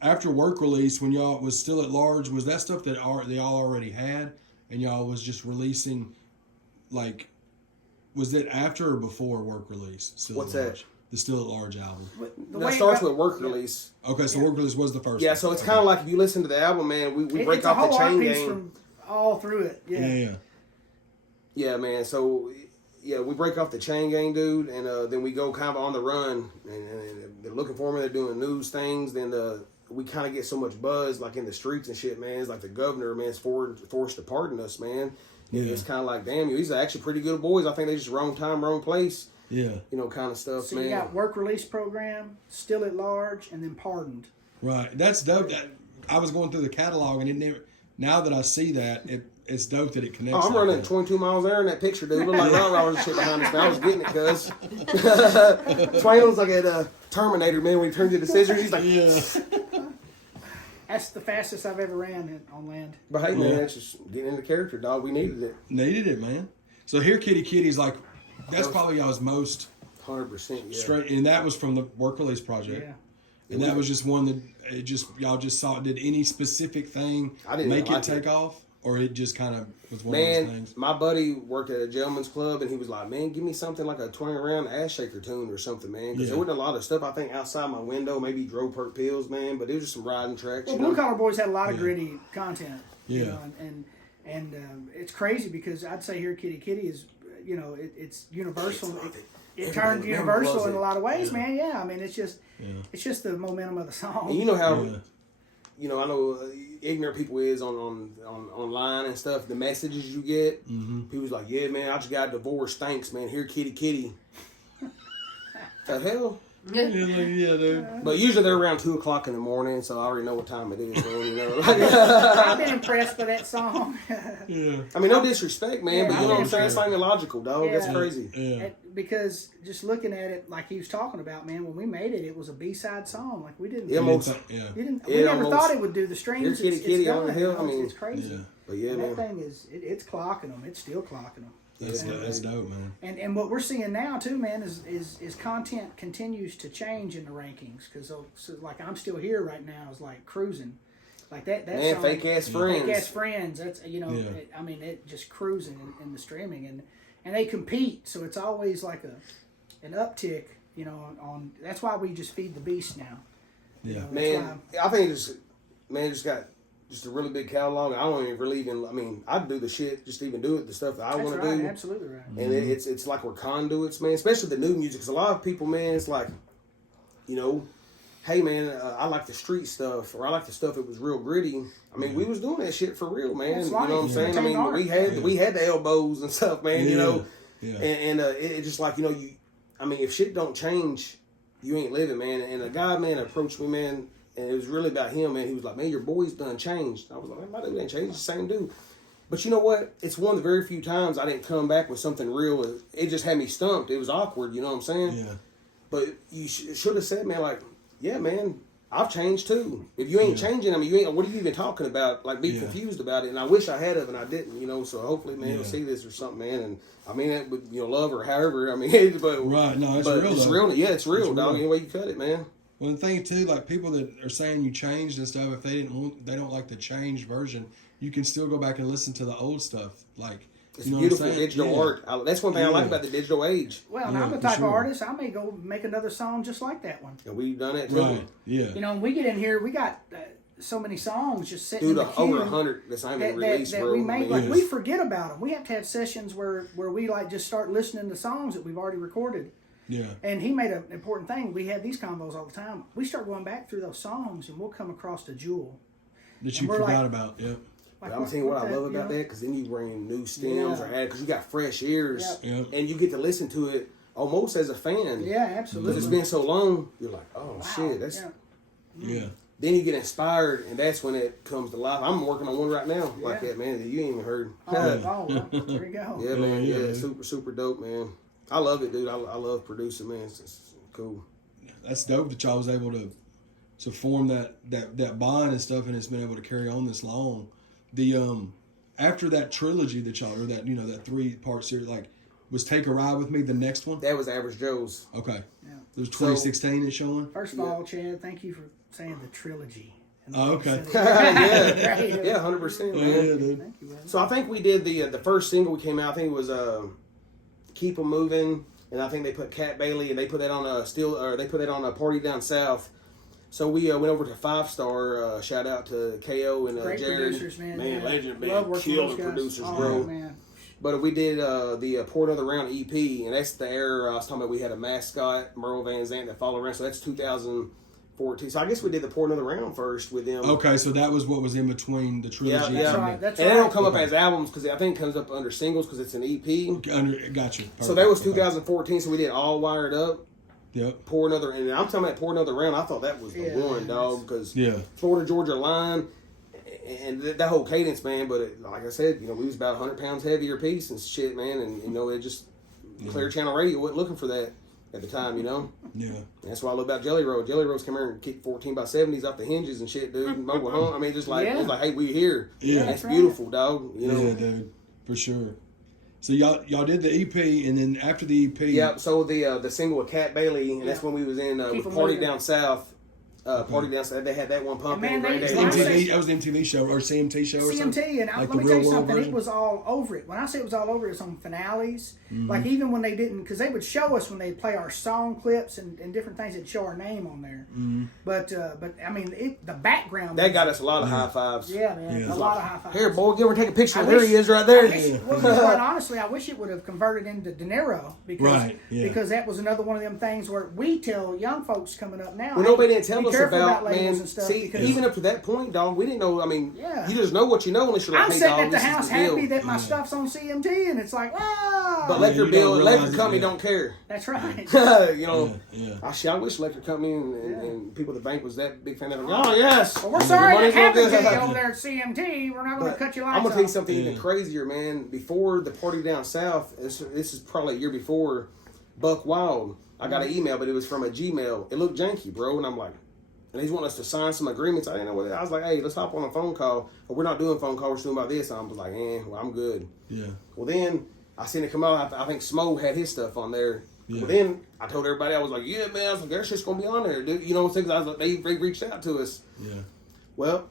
after Work Release, when y'all was still at large, was that stuff that they all already had, and y'all was just releasing, like, was it after or before Work Release? What's that? The Still at Large album. That starts with Work Release. Okay, so Work Release was the first. Yeah, so it's kind of like if you listen to the album, man, we break off the chain gang. From all through it. Yeah, man. So we break off the chain gang, dude, and then we go kind of on the run, and they're looking for me. They're doing news things. Then we kind of get so much buzz, like in the streets and shit, man. It's like the governor, man, is forced to pardon us, man. Yeah. It's kind of like, damn, these are actually pretty good boys. I think they just wrong time, wrong place. Yeah. You know, kind of stuff, so man. So you got Work Release Program, Still at Large, and then Pardoned. Right. That's dope. I was going through the catalog, and it never. Now that I see that, it's dope that it connects. Oh, I'm running 22 miles an hour in that picture, dude. Look like rollers and shit behind us, man. I was getting it, cuz. Twang was like a Terminator, man, when he turned into scissors. He's like, yeah. That's the fastest I've ever ran on land. But hey, man, that's just getting into character, dog. We needed it. Needed it, man. So Here Kitty Kitty's like, that's probably y'all's most 100%, yeah. Straight, and that was from the Work Release project. Yeah. And that was just one that y'all just saw. Did any specific thing make it take off, or it just kind of was one of those things? My buddy worked at a gentleman's club, and he was like, "Man, give me something like a Twang around ass shaker tune or something, man." Because there wasn't a lot of stuff. I think outside my window, maybe drove perk pills, man, but it was just some riding tracks. Well, Blue Collar Boys had a lot of gritty content. Yeah, you know, and it's crazy because I'd say Here Kitty Kitty is, you know, it's universal. It turned universal in a lot of ways, man. Yeah, I mean, it's just the momentum of the song. And you know how, you know, I know ignorant people is on online and stuff. The messages you get, people's like, yeah, man, I just got divorced. Thanks, man. Here, kitty, kitty. The hell? Yeah, dude. But usually they're around 2:00 in the morning, so I already know what time it is. Man, you know, I've been impressed by that song. I mean, no disrespect, man, but you know what I'm saying? It's not illogical, dog. Yeah. That's crazy. Yeah. Because just looking at it, like he was talking about, man, when we made it, it was a B-side song. Like we didn't. We never thought it would do the streams. Kitty, kitty on the hill. I mean, it's crazy. Yeah. But yeah, man, that thing is it's clocking them. It's still clocking them. That's dope, man. And what we're seeing now too, man, is content continues to change in the rankings because so like I'm Still Here right now is like cruising, like that. Man, song, fake ass friends. Fake ass friends. That's I mean it just cruising in the streaming and they compete, so it's always like an uptick, you know. On that's why we just feed the beast now. Yeah, you know, man. I think just got. Just a really big catalog. I don't even really I mean, I'd do the shit, just even do it, the stuff that I want to do. Absolutely right. And it's like we're conduits, man, especially the new music. Because a lot of people, man, it's like, you know, hey, man, I like the street stuff, or I like the stuff that was real gritty. I mean, we was doing that shit for real, man. You know what I'm saying? I mean, we had the elbows and stuff, man, you know. Yeah. And it just like, you know, I mean, if shit don't change, you ain't living, man. And a guy, man, approached me, man, and it was really about him, man. He was like, man, your boy's done changed. I was like, my dude ain't changed. It's the same dude. But you know what? It's one of the very few times I didn't come back with something real. It just had me stumped. It was awkward, you know what I'm saying? Yeah. But you should have said, man, like, yeah, man, I've changed too. If you ain't changing, I mean, you ain't. What are you even talking about? Like, be confused about it. And I wish I had and I didn't, you know. So hopefully, man, he'll see this or something, man. And I mean it with love or however. I mean, but right, no, it's but real. It's though. real. Yeah, it's real, It's dog. real. Any way you cut it, man. Well, the thing too, like people that are saying you changed and stuff, if they don't like the changed version, you can still go back and listen to the old stuff. Like, It's you know beautiful what I'm saying? digital art. That's one thing I like about the digital age. Well, and Yeah, I'm the for type sure. of artist, I may go make another song just like that one. And we've done that too. Right. Yeah. You know, when we get in here, we got so many songs just sitting Dude, in the queue. over 100 that's not even released, that bro. we make, Man. like we forget about them. We have to have sessions where we like just start listening to songs that we've already recorded. Yeah. And he made an important thing. We have these combos all the time. We start going back through those songs, and we'll come across a jewel That and you we're forgot like- about. Yeah. Like, I'm telling you what I love you about know? that, because then you bring in new stems or add, because you got fresh ears, Yep. and you get to listen to it almost as a fan. Yeah, Because absolutely. it's been so long, you're like, oh Wow. shit, that's. Yeah. Yeah. Then you get inspired, and that's when it comes to life. I'm working on one right now like Yeah. that, man. That you ain't even heard. Oh, well, there you go. Yeah, man. Yeah, Yeah, man. super dope, man. I love it, dude. I love producing, man. It's cool. That's dope that y'all was able to form that bond and stuff, and it's been able to carry on this long. The after that trilogy that y'all, or that that 3-part series, like, was Take a Ride With Me the next one? That was Average Joe's. Okay. Yeah. It was 2016 it's showing? First of all, Chad, thank you for saying the trilogy. And Oh, okay. Yeah, Right. yeah, 100%, Yeah, man. dude. Thank you, man. So I think we did the first single we came out. I think it was "Keep 'Em Moving," and I think they put Cat Bailey, and they put that on they put that on a Party Down South. So we went over to 5 Star. Shout out to KO and Great Jared. producers, man. Man, Yeah. legend, Love man, working with killer those guys. producers, Oh, bro. man. But we did the Pour Another Round EP, and that's the era I was talking about. We had a mascot, Merle Van Zant, that followed around. So that's 2014. So I guess we did the Pour Another Round first with them. Okay, so that was what was in between the trilogy. Yeah, That's yeah. right. That's and right. they don't come up Okay. as albums because I think it comes up under singles because it's an EP. Gotcha. So that was Perfect. 2014. So we did All Wired Up, Yep. Pour Another, and I'm talking about Pour Another Round. I thought that was the Yeah, one, man, dog, because Yeah. Florida Georgia Line and that whole cadence, man. But like I said, we was about 100 pounds heavier piece and shit, man. And it just Clear Channel Radio wasn't looking for that at the time, Yeah. And that's what I love about Jelly Roll. Jelly Roll's come here and kick 14x70s off the hinges and shit, dude. And mobile home. I mean, just like Yeah. it's like, hey, we here. Yeah. That's Right. beautiful, dog. Yeah, dude. For sure. So y'all did the EP, and then after the EP, Yep. So the single with Cat Bailey, and that's when we was in Keep with 'Em Party Moving. Down South. Party Down South. They had that one pumping. And man, Great they- Day. when I say- MTV, that was the MTV show or CMT show or something. CMT, and Like let the me tell you real world something, version? it was all over it. When I say it was all over it, it's on finales. Mm-hmm. Like even when they didn't, because they would show us when they play our song clips and different things, they'd show our name on there. Mm-hmm. But I mean, the background. That got us a lot of high fives. Yeah, man, Yeah. a lot of high fives. Here, boy, give her take a picture. I There wish- he is, right there. Well, quite honestly, I wish it would have converted into dinero Right, yeah. because that was another one of them things where we tell young folks coming up now. Well, hey, nobody didn't tell be us careful about, labels man. and stuff See, because even up to that point, dog, we didn't know. I mean, Yeah. you just know what you know unless you're like, I'm hey, sitting dog, at the this is house the deal. happy that my stuff's on CMT, and it's like, ah. But Yeah, electric you bill, don't realize electric it, company yeah. don't care. That's right. Yeah. I wish electric company and people at the bank was that big fan of them. Oh yes. Well, we're sorry Money that happened to goes- you over there at CMT. We're not going to cut your lights I'm gonna tell you off. something Yeah. even crazier, man. Before the Party Down South, this is probably a year before, Buck Wild. I got an email, but it was from a Gmail. It looked janky, bro, and I'm like, and he's wanting us to sign some agreements. I didn't know what it. I was like, hey, let's hop on a phone call. But we're not doing phone calls. We're doing about this. I was like, well, I'm good. Yeah. Well, then I seen it come out. I think Smo had his stuff on there. Yeah. Well, then I told everybody, I was like, yeah, man, I was like, their shit's gonna be on there, dude. You know what I'm saying? 'Cause I was like, they reached out to us. Yeah. Well,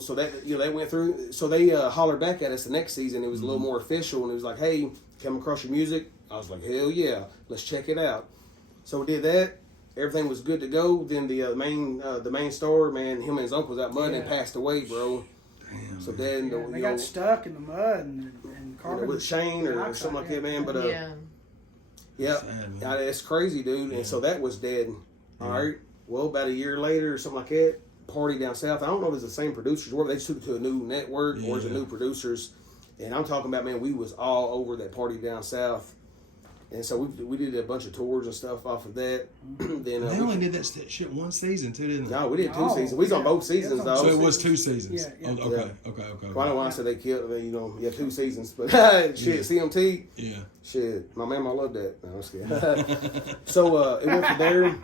so that that went through. So they hollered back at us the next season. It was a little more official, and it was like, hey, come across your music. I was like, hell yeah, let's check it out. So we did that. Everything was good to go. Then the main star, man, him and his uncle was out mud and passed away, bro. Damn. So then Yeah, they got stuck in the mud and carbon with Shane or dioxide, something like yeah. that, man. But yeah, Sad, man. it's crazy, dude. And so that was dead. All right. Well, about a year later or something like that, Party Down South. I don't know if it's the same producers or whether they just took it to a new network or it's a Yeah. new producers. And I'm talking about, man, we was all over that Party Down South. And so we did a bunch of tours and stuff off of that. Then they only did that shit one season too, didn't they? No, we did 2 seasons. We was on both seasons, though. So it was 2 seasons. Yeah. Oh, okay. Well, I don't know why I said they killed. 2 seasons, but shit, CMT. Yeah. Shit, my mama loved that. No, I'm just kidding. So it went from there.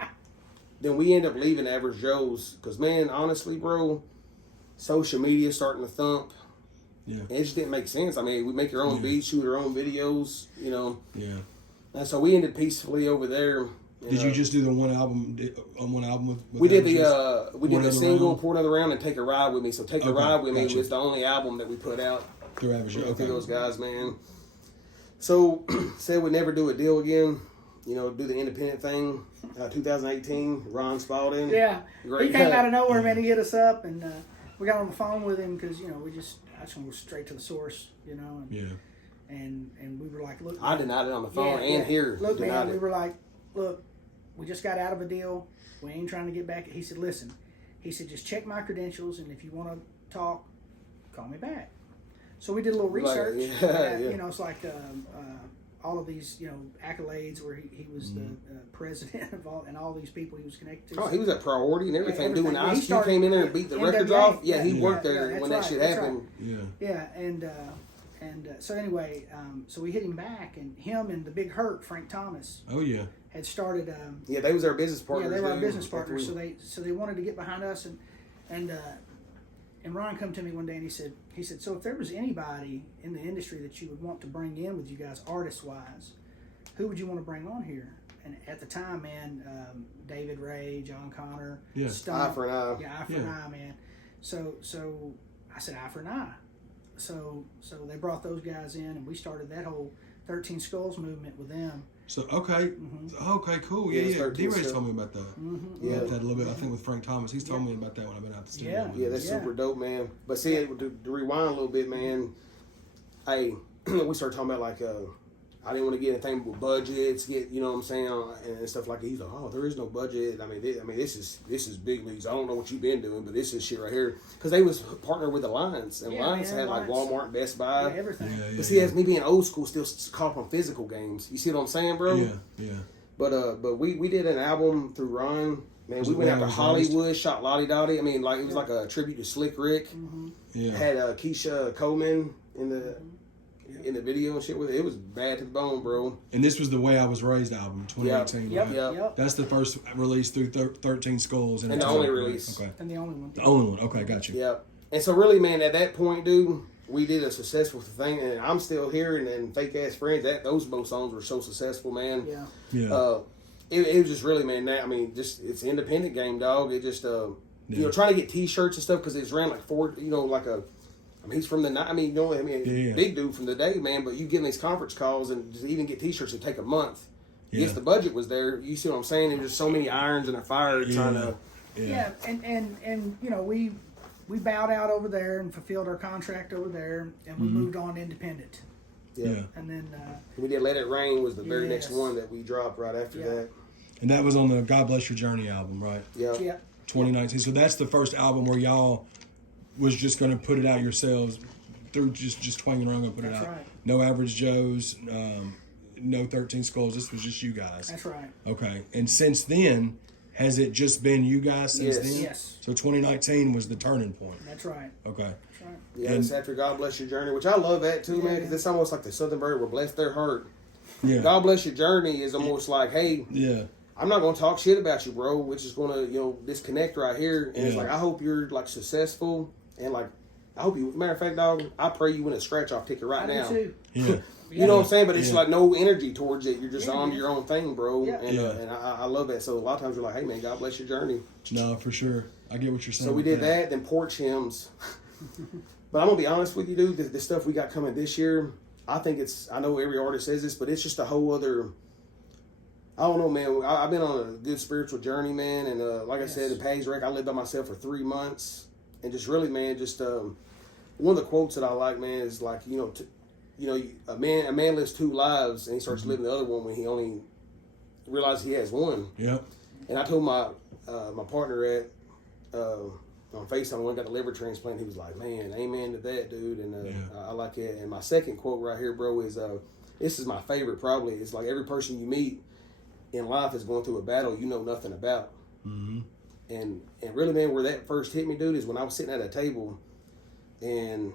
Then we ended up leaving Average Joe's because, man, honestly, bro, social media starting to thump. Yeah. And it just didn't make sense. I mean, we make our own beats, shoot our own videos, Yeah. And so we ended peacefully over there. Did you just do the one album on one album with we did Averages? we did the single Pour Another Round and Take a Ride With Me. So Take a Ride With Me gotcha. was the only album that we put out Through Averages. through Okay. those guys, man. So said we'd never do a deal again. Do the independent thing. 2018, Ron Spalding. Yeah, Great he came cut. out of nowhere, man. He hit us up, and we got on the phone with him because I just want to go straight to the source, and, Yeah. and we were like, look, I denied it on the phone and here. Look, denied man, it. we were like, look, we just got out of a deal. We ain't trying to get back. He said, listen, just check my credentials, and if you want to talk, call me back. So we did a little research. Yeah. It's like all of these, accolades where he was the president of all these people he was connected to. Oh, he was at Priority and everything, everything. doing Yeah, he Ice Cube started came in there and beat the records NWA. off. Yeah, he Yeah. worked Yeah, there that's when that right, shit that's happened. Yeah. Yeah, and so anyway, so we hit him back, and him and the Big Hurt, Frank Thomas, Oh yeah. had started. Yeah, they was our business partners. Yeah, they were our dude. business partners. So they wanted to get behind us, and Ron come to me one day and he said, so if there was anybody in the industry that you would want to bring in with you guys, artist wise, who would you want to bring on here? And at the time, man, David Ray, John Connor, Yeah. Stone, Eye for an eye. yeah, eye for an eye, man. So I said eye for an eye. So they brought those guys in, and we started that whole 13 Skulls movement with them. So okay, cool. Yeah, Yeah, it's yeah. 13 D-Ray's stuff. told me about that. Yeah. About that a little bit. I think with Frank Thomas, he's told me about that when I've been out the studio. Yeah. Yeah, that's Yeah. super dope, man. But see, to rewind a little bit, man, we started talking about like I didn't want to get anything with budgets, you know what I'm saying, and stuff like that. He's like, oh, there is no budget. I mean, this is big leagues. I don't know what you've been doing, but this is shit right here. Because they was partnered with Alliance, and Yeah, Alliance man, had like Alliance. Walmart, Best Buy. Yeah, everything. Yeah, But see, as me being old school, still caught up on physical games. You see what I'm saying, bro? Yeah. But we did an album through Ron. Man, Was we it went Where out I to Was Hollywood, shot Lottie Dottie. I mean, like it was like a tribute to Slick Rick. Yeah. Had Keisha Coleman in the video and shit with it. It was bad to the bone, bro. And this was the Way I Was Raised album, 2018. Yep. Right? Yep. That's the first release through 13 Skulls. And the only release. Okay. And the only one. The only one. Okay, got you. Yeah. And so really, man, at that point, dude, we did a successful thing, and I'm still here. And Fake Ass Friends, those both songs were so successful, man. Yeah. Yeah. It was just really, man. It's an independent game, dog. It just trying to get T-shirts and stuff because it's ran like four, he's from the big dude from the day, man. But you get in these conference calls and just even get T-shirts would take a month. Yeah. Yes, the budget was there. You see what I'm saying? There's just so many irons in a fire trying to. Yeah, and we bowed out over there and fulfilled our contract over there, and we moved on independent. Yeah. And then We did Let It Rain was the very Yes. next one that we dropped right after that. And that was on the God Bless Your Journey album, right? Yeah. 2019. So that's the first album where y'all was just going to put it out yourselves through just Twang and Run and put it That's out. right. No Average Joes, no 13 Skulls. This was just you guys. that's right. Okay. And since then, has it just been you guys since Yes. then? Yes. So 2019 was the turning point. That's right. Okay. That's right. Yeah, And- it's after God Bless Your Journey, which I love that too, man, Yeah. because it's almost like the Southern Bird will bless their heart. Yeah. God Bless Your Journey is almost like, hey, Yeah. I'm not going to talk shit about you, bro. We're just going to, disconnect right here. And it's Yeah. like, I hope you're, like, successful. And, like, I hope you, matter of fact, dog, I pray you win a scratch-off ticket right I now. do too. Yeah. You know what I'm saying? But it's Yeah. like no energy towards it. You're just Yeah, on man. your own thing, bro. Yeah. And, Yeah. and I love that. So a lot of times you're like, hey, man, God bless your journey. No, for sure. I get what you're saying. So we did that, then porch hymns. But I'm going to be honest with you, dude. The stuff we got coming this year, I know every artist says this, but it's just a whole other, I don't know, man. I've been on a good spiritual journey, man. And like I said, in Pag's Wreck, I lived by myself for 3 months. And just really, man, just one of the quotes that I like, man, is like, a man lives 2 lives, and he starts living the other one when he only realizes he has one. Yep. And I told my partner at on FaceTime when I got the liver transplant, he was like, "Man, amen to that, dude." And I like it. And my second quote right here, bro, is this is my favorite probably. It's like every person you meet in life is going through a battle you know nothing about. Mm-hmm. And really, man, where that first hit me, dude, is when I was sitting at a table, and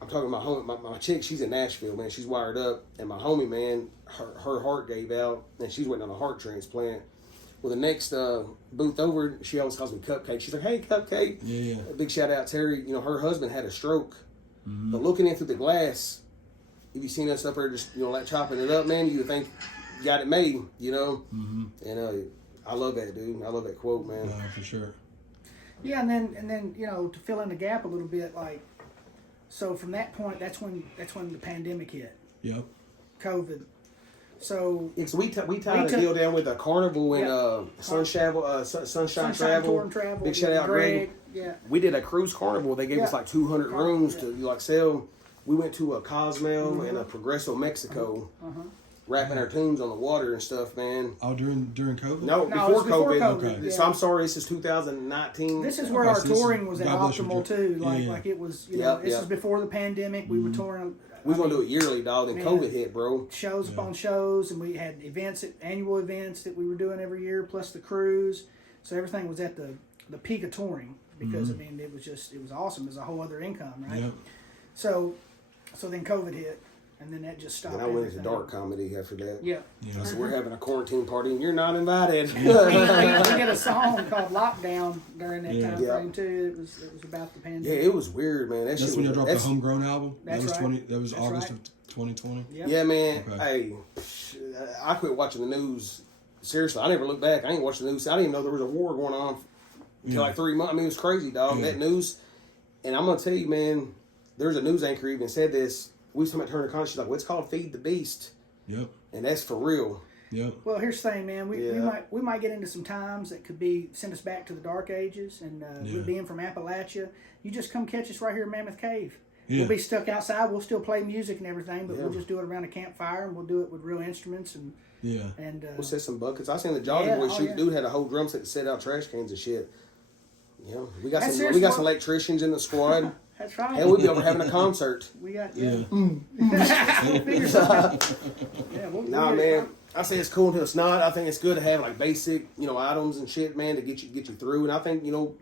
I'm talking to my homie, my chick, she's in Nashville, man. She's wired up, and my homie, man, her heart gave out, and she's waiting on a heart transplant. Well, the next booth over, she always calls me Cupcake. She's like, "Hey, Cupcake." Yeah. A big shout out, Terry. You know, her husband had a stroke, Mm-hmm. but looking in through the glass, if you seen us up there just, you know, like chopping it up, man, you would think you got it made, you know? Mm-hmm. And I love that, dude. I love that quote, man. No, for sure. Yeah, and then you know, to fill in the gap a little bit, like, so from that point, that's when the pandemic hit, Yep. COVID. So Yeah, so we tied a deal down with a carnival and Sunshine Travel. Travel. Big shout out, Greg. Yeah. We did a cruise carnival. They gave us like 200 rooms Yeah. to like sell. We went to a Cozumel and a Progreso, Mexico, rapping our tunes on the water and stuff, man. Oh, during COVID? No, No, it was before before COVID. COVID, So yeah. I'm sorry, this is 2019. This is where Okay, our so this is- touring was at God bless your optimal job. too. Yeah, yeah. Like it was, you know, Yep, this yep. is before the pandemic. We were touring. we was gonna do it yearly, dog. Then Man. COVID hit, bro. Shows upon shows, and we had annual events that we were doing every year, plus the cruise. So everything was at the peak of touring because I mean it was awesome. It was a whole other income, right? Yep. So then COVID hit, and then that just stopped. And I went into everything. dark comedy after that. Yeah. Yeah. So we're having a quarantine party, and you're not invited. we did a song called "Lockdown" during that Yeah. time Yeah. frame too. It was about the Yeah, pandemic. it was weird, man. That That's shit when you was, dropped that's- the Homegrown album? That's That was right. That was That's August right. of 2020? Yep. Yeah, man. Okay. Hey, I quit watching the news. Seriously, I never looked back. I ain't watching the news. I didn't even know there was a war going on until like 3 months. I mean, it was crazy, dog. Yeah. That news. And I'm gonna tell you, man. There's a news anchor even said this. We was talking about Turner Con. She's like, "Well, it's called Feed the Beast," Yep. and that's for real. Yep. Well, here's the thing, man. Yeah. We might get into some times that could send us back to the dark ages, and we're being from Appalachia. You just come catch us right here in Mammoth Cave. Yeah. We'll be stuck outside. We'll still play music and everything, but Yeah. we'll just do it around a campfire, and we'll do it with real instruments and Yeah. We'll set some buckets. I seen the Jolly Yeah, Boys oh, shoot. yeah. Dude had a whole drum set to set out trash cans and shit. You know, we got That's some seriously what- electricians in the squad, that's right. and we'll be over having a concert. We got Yeah. we'll figure something out. Yeah, Nah, man. I say it's cool until it's not. I think it's good to have like basic, you know, items and shit, man, to get you through. And I think, you know,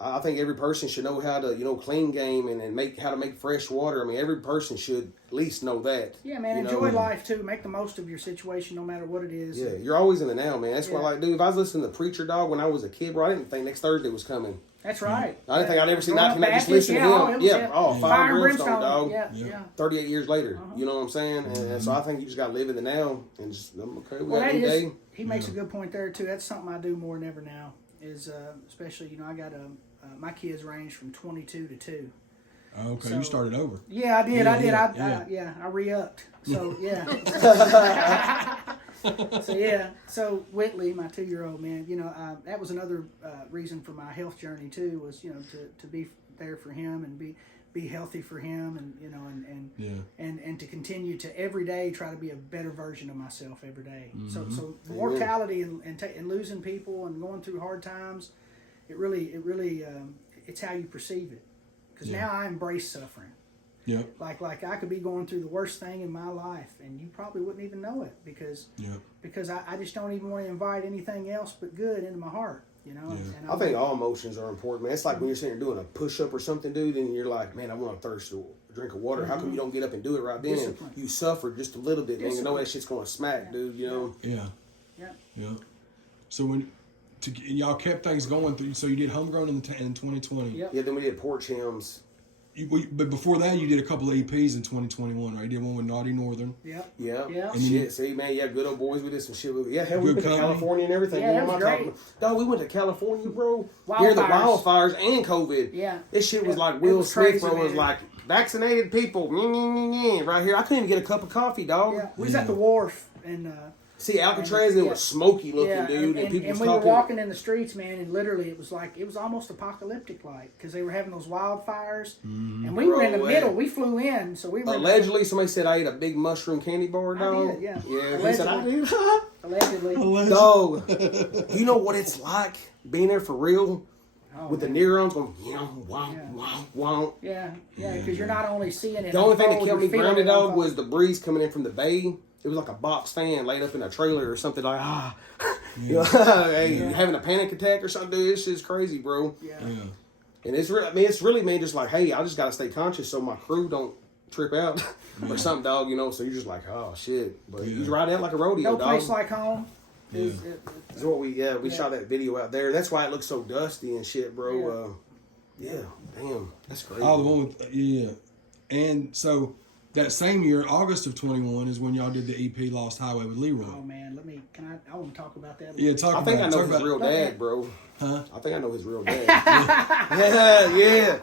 I think every person should know how to, you know, clean game and how to make fresh water. I mean, every person should at least know that. Yeah, man. you know? Enjoy life too. Make the most of your situation, no matter what it is. Yeah, you're always in the now, man. That's what Yeah. I like, dude. If I was listening to Preacher Dog when I was a kid, bro, I didn't think next Thursday was coming. That's right. I didn't think I'd ever see Growing up 19 just Baptist, listen to yeah, him. it was Yeah, oh, Fire and Brimstone, dog. Yeah, Yeah. yeah. 38 years later, you know what I'm saying? And so I think you just got to live in the now and just, I'm okay, we Well, got a that new is, day. he makes a good point there too. That's something I do more than ever now. Is especially, you know, I got my kids range from 22 to 2. Oh, okay, So- you started over. Yeah, I did. Yeah, I re-upped. So yeah. So Whitley, my 2-year-old, man, you know, that was another reason for my health journey too. Was, you know, to be there for him and be healthy for him, and you know, and to continue to every day try to be a better version of myself every day. So mortality and losing people and going through hard times, it really it's how you perceive it. Because now I embrace suffering. Yep. Like I could be going through the worst thing in my life, and you probably wouldn't even know it because I just don't even want to invite anything else but good into my heart, you know. Yeah. And I think all emotions are important, man. It's like when you're sitting there doing a push-up or something, dude, and you're like, man, I want a drink of water. How come you don't get up and do it right then? Discipline. You suffer just a little bit, man. You know Discipline. that shit's going to smack, dude, you know? Yeah. Yeah. Yeah. So and y'all kept things going through. So you did Homegrown in 2020. Yep. Yeah, then we did Porch Hymns. But before that, you did a couple of EPs in 2021, right? You did one with Naughty Northern. Yep. Yeah. Yeah. And Shit, see, man, yeah, good old boys. We did some shit with Yeah, hell, we Good went to company. California and everything. Yeah, man. that was I'm talking- great. Dog, we went to California, bro. During the wildfires and COVID. Yeah. This shit was Yeah. like It Will was Smith, crazy, bro. Was man. like, vaccinated people. Right here. I couldn't even get a cup of coffee, dog. Yeah. We was at the wharf and. See, Alcatraz, and it was smoky looking, Yeah, dude. And, and people was we were talking. walking in the streets, man, and literally it was almost apocalyptic like because they were having those wildfires, and we were in the Bro, middle. We flew in, so we were Allegedly, somebody said I ate a big mushroom candy bar, dog. did, yeah. Yeah, he said I did. allegedly. Dog, you know what it's like being there for real? with the neurons going, wow. Yeah, because you're not only seeing it. The only thing that kept me you're feeling grounded, it dog, was the breeze coming in from the bay. It was like a box fan laid up in a trailer or something like, you know, having a panic attack or something, dude. This shit's crazy, bro. Yeah. And it's really, I mean, it's really made just like, hey, I just got to stay conscious so my crew don't trip out or something, dog, you know. So you're just like, oh, shit. But you ride out like a rodeo, No dog. place like home. Is what we shot that video out there. That's why it looks so dusty and shit, bro. Damn, that's crazy. Oh, the one with and so that same year, August of 21, is when y'all did the EP Lost Highway with Leroy. Oh man, I want to talk about that. I think I know his real dad, bro. Huh? I think I know his real dad. yeah.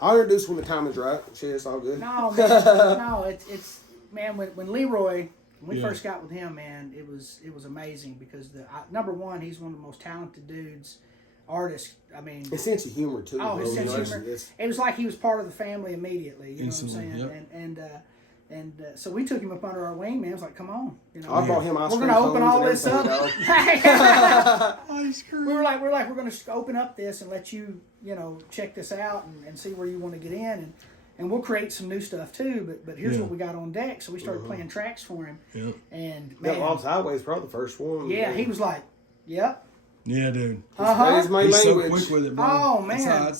I'll introduce when the time is right. Shit, it's all good. No, man, it's man. When Leroy, when we first got with him, man, it was amazing because number one, he's one of the most talented dudes, artists. I mean, his sense of humor too. Oh, bro. his sense of humor. It was like he was part of the family immediately. You know Instantly, what I'm saying? yep. And so we took him up under our wing, man. It was like, come on, you know. I bought him ice we're cream gonna open cones all and this everything, up. Ice cream. We're like, we're gonna open up this and let you, check this out and see where you want to get in, and we'll create some new stuff too. But here's what we got on deck. So we started playing tracks for him. Yeah. And That man, Lost Highway is probably the first one. yeah, he was like, yep. Yeah, dude. That is my He's language. so quick with it, bro. Oh, man.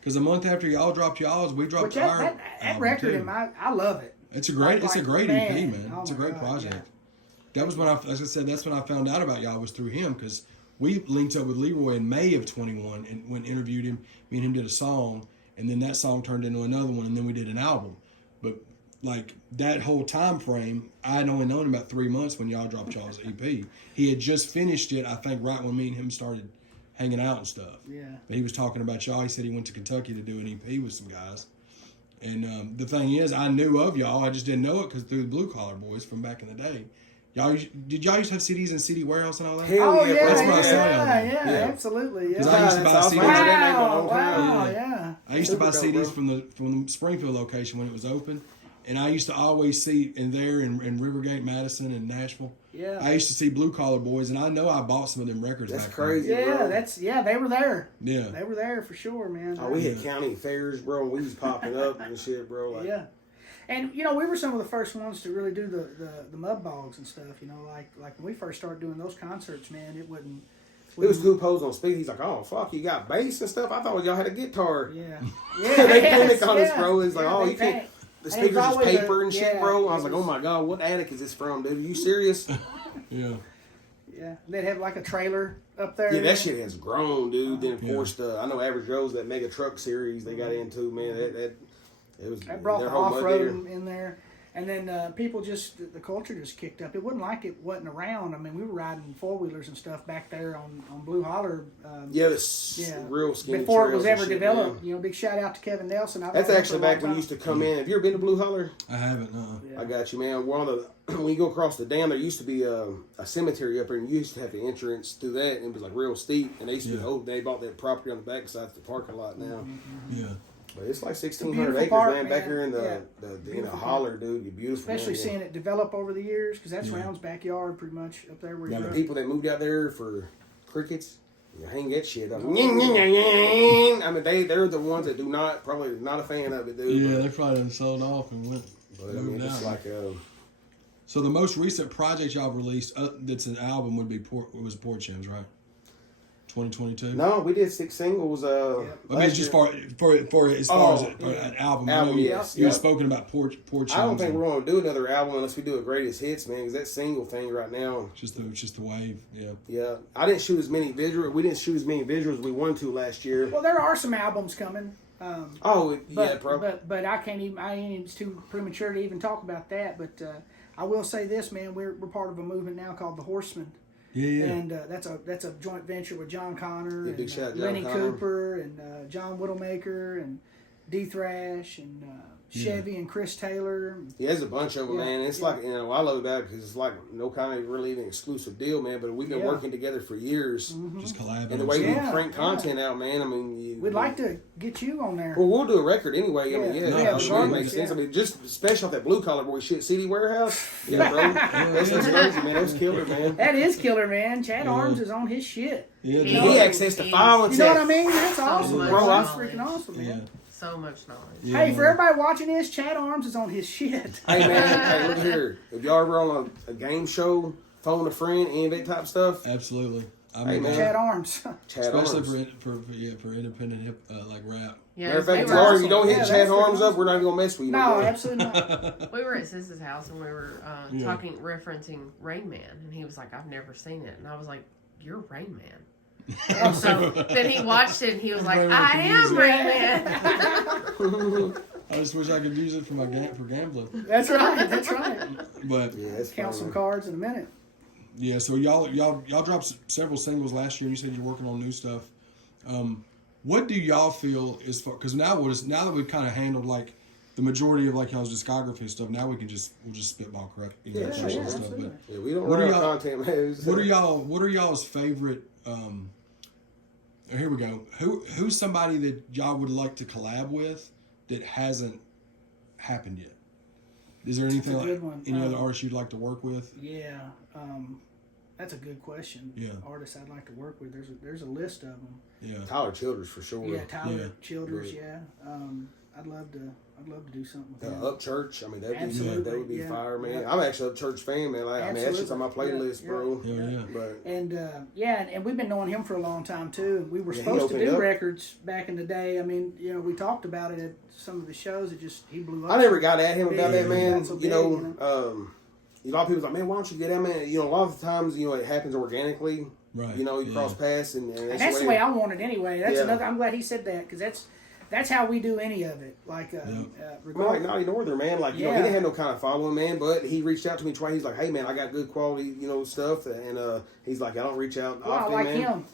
Because a month after y'all dropped y'all's, we dropped Which our that album, record, too. I love it. It's a great EP, man. Oh It's a my great God, project. yeah. That was when as I said, that's when I found out about y'all was through him because we linked up with Leroy in May of 21 and when interviewed him, me and him did a song, and then that song turned into another one, and then we did an album. But like that whole time frame, I'd only known him about 3 months when y'all dropped y'all's EP. He had just finished it, I think, right when me and him started hanging out and stuff. Yeah. But he was talking about y'all. He said he went to Kentucky to do an EP with some guys. And the thing is, I knew of y'all. I just didn't know it because through the Blue Collar Boys from back in the day. Did y'all used to have CDs in CD Warehouse and all that? Hell Oh yeah, yeah, bro. That's what I saw y'all do. yeah, absolutely. Because Yeah. I used to buy CDs. Wow, yeah. I used to buy Super dope, CDs from the Springfield location when it was open, and I used to always see in Rivergate, Madison, and Nashville. Yeah. I used to see Blue Collar Boys, and I know I bought some of them records. That's back crazy. Yeah, bro. they were there. Then. They were there for sure, man. Oh, we had county fairs, bro, and we was popping up and shit, bro. Like, Yeah. And we were some of the first ones to really do the mud bogs and stuff. Like when we first started doing those concerts, man, it wouldn't. It was cool posing on speed. He's like, "Oh fuck, you got bass and stuff." I thought y'all had a guitar. Yeah. They panicked on us, bro. He's like, Yeah, "Oh, they you can't." panicked. The And speakers it's is always paper and shit, yeah, bro. I it was like, was- "Oh my god, what attic is this from, dude? Are you serious?" Yeah. Yeah. They'd have like a trailer up there. Yeah, that shit has grown, dude. Then of Yeah. course, I know Average Joe's that mega truck series they got into, man. That it was. That brought their the whole off mud road digger. in there. And then the culture just kicked up. It wasn't like it wasn't around. I mean, we were riding 4-wheelers and stuff back there on Blue Holler. Yeah, the real skinny before it was trails and ever shit, developed. man. Big shout out to Kevin Nelson. That's actually back when you used to come in. Have you ever been to Blue Holler? I haven't. Yeah. I got you, man. We're on when you go across the dam, there used to be a cemetery up there, and you used to have the entrance through that, and it was like real steep. And they used to they bought that property on the back side of the parking lot now. Yeah. But it's like 1,600 beautiful acres, park, man. Back man. here in Yeah. the in the holler, dude. You're beautiful. Especially man. seeing it develop over the years, because that's Yeah. Round's backyard pretty much up there where Now you the grew up. people that moved out there for crickets, you hang that shit up. I mean, they're the ones that probably not a fan of it, dude. Yeah, but, they probably done sold off and went. but I mean, moved it's out. like So the most recent project y'all released that's an album would be was Port Gems, right? 2022. no, we did 6 singles. I mean, last just year. for as far as an album. I know yes, you yeah. spoken about Port Gems. I don't think we're going to do another album unless we do a greatest hits, man. Because that single thing right now, just the wave. Yeah. yeah. I didn't shoot as many visuals. We didn't shoot as many visuals as we wanted to last year. Well, there are some albums coming. Yeah, probably. But I can't even. It's too premature to even talk about that. But I will say this, man. We're part of a movement now called the Horsemen. Yeah. And that's a joint venture with John Connor Yeah, big shout out and John Lenny Connor. Cooper and John Whittlemaker and D Thrash and Chevy and Chris Taylor. Yeah, there's a bunch of them, man. It's like, I love about it because it's like no kind of really even exclusive deal, man. But we've been working together for years. Just collabing. And the way we crank content out, man, I mean... We'd like to get you on there. Well, we'll do a record anyway. I mean, sure. It makes sense. I mean, just especially off that Blue Collar Boy shit, CD Warehouse. Yeah, bro. That's crazy, man. That's killer, man. That is killer, man. Chad Arms is on his shit. Yeah, he accessed the file and You know what I mean? That's awesome, much bro. That's knowledge. freaking awesome, man. So much knowledge. Yeah, Hey, for everybody watching this, Chad Arms is on his shit. Hey, man, hey, look here. If y'all ever on a game show, phone a friend, any of that type of stuff, Absolutely. I Hey, mean, man. Chad Arms. Chad especially Arms. for independent hip like rap. Yeah, Matter of fact, we tomorrow were, if you don't hit Yeah, Chad that's Arms freaking up, we're not even going to mess with you. No, more. absolutely not. we were at Sis's house and we were referencing Rain Man, and he was like, "I've never seen it," and I was like, "You're Rain Man." And so then he watched it and he was like, "I am Rain Man." I just wish I could use it for for gambling. That's right. That's right. But Yeah, it's Count fun, some man. cards in a minute. yeah, so y'all dropped several singles last year. And you said you're working on new stuff. What do y'all feel is for? Because now that we've kind of handled like the majority of like y'all's discography stuff, now we'll just spitball correct, Yeah, personal stuff. absolutely. But Yeah, we don't What run are out of y'all- content, man. what are y'all's favorite? Here we go. Who's somebody that y'all would like to collab with that hasn't happened yet? Is there anything That's a like good one. any other artists you'd like to work with? Yeah, that's a good question. Yeah. Artists I'd like to work with. There's a list of them. Yeah. Tyler Childers for sure. Yeah, Tyler Yeah. Childers. Right. Yeah, I'd love to do something with him. Up Church, I mean that Absolutely, would be yeah. fire, man. Yeah. I'm actually a Church fan, man. Like, I mean that shit's on my Absolutely. playlist, Yeah, bro. Yeah. But And and we've been knowing him for a long time too. We were Yeah, he supposed to opened do up. records back in the day. I mean, we talked about it at some of the shows. He blew up. I never got at him about Big, that, man. not so big, A lot of people's like, man, why don't you get that, man? A lot of the times, it happens organically. Right. You cross paths, and And that's the way I want it anyway. That's Yeah. another. I'm glad he said that because that's how we do any of it. Like, Well, like regardless. Naughty Northern, man, like, he didn't have no kind of following, man, but he reached out to me twice. He's like, hey, man, I got good quality, stuff. And he's like, I don't reach out Well, I often, like man. him,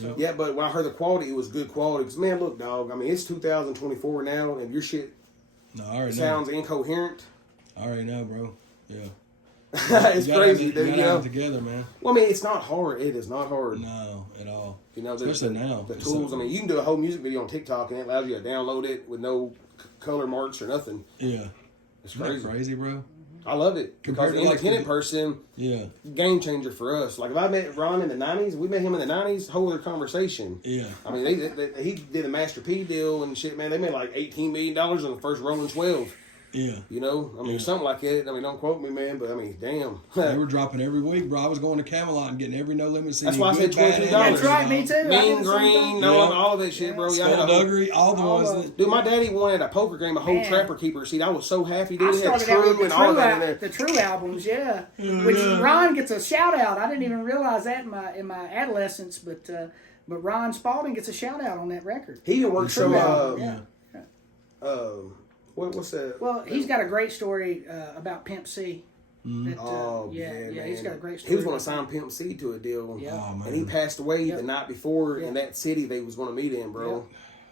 So. Yeah, but when I heard the quality, it was good quality. Because, man, look, dog, I mean, it's 2024 now, and your shit No, I already know. sounds incoherent. I already know, bro. Yeah. It's You gotta crazy, have it- dude, You gotta have it together, man. Well, I mean, it's not hard. It is not hard. No, at all. The Especially now. tools. I mean, you can do a whole music video on TikTok, and it allows you to download it with no color marks or nothing. Yeah. It's Isn't that crazy. crazy, bro? I love it because Compared the to, like, independent the- person, Yeah. game changer for us. Like if I met Ron in the '90s, we met him in the '90s. Whole other conversation. Yeah. I mean, he did a Master P deal and shit. Man, they made like $18 million on the first Rolling 12. Yeah. I mean, something like that. I mean, don't quote me, man, but I mean, damn. They were dropping every week, bro. I was going to Camelot and getting every No Limit CD. That's why I said good, bad, $22. and That's right, me everything. too. I did Mean the same Green, thing. no, Yeah. all of that shit, bro. Yeah, I had a whole, Skullduggery, all the all ones of- that. dude, my daddy wanted a poker game, a whole Man. Trapper Keeper seat. I was so happy, I dude. It had started out with True the and all of that in true, there. the true albums, which Ron gets a shout out. I didn't even realize that in my adolescence, but Ron Spalding gets a shout out on that record. He even worked True some, album, yeah. what's that? Well, he's got a great story about Pimp C. That, Oh, yeah, man. he's got a great story. He was going to about sign Pimp C to a deal. Yeah. Oh, man. And he passed away Yep. the night before Yep. in that city they was going to meet in, bro.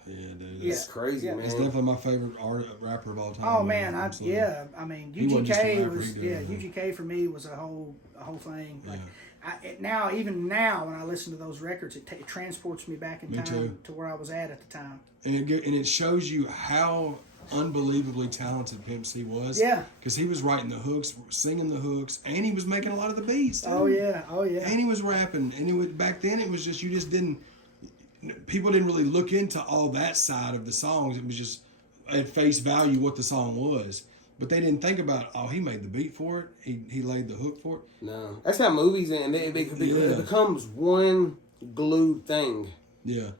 Yeah, dude. Yeah. It's crazy, Yeah. man. It's definitely my favorite rapper of all time. Oh man, Absolutely. I mean He wasn't just a UGK rapper, was he did, man. UGK for me was a whole thing. Like, Yeah. even now when I listen to those records, it transports me back in Me time too. to where I was at the time. And it shows you how unbelievably talented Pimp C was. Yeah. Because he was writing the hooks, singing the hooks, and he was making a lot of the beats. Too. Oh yeah. And he was rapping, and back then it was just you just didn't. People didn't really look into all that side of the songs. It was just at face value what the song was, but they didn't think about he made the beat for it. He laid the hook for it. No. That's how movies, and it becomes one glued thing. Yeah.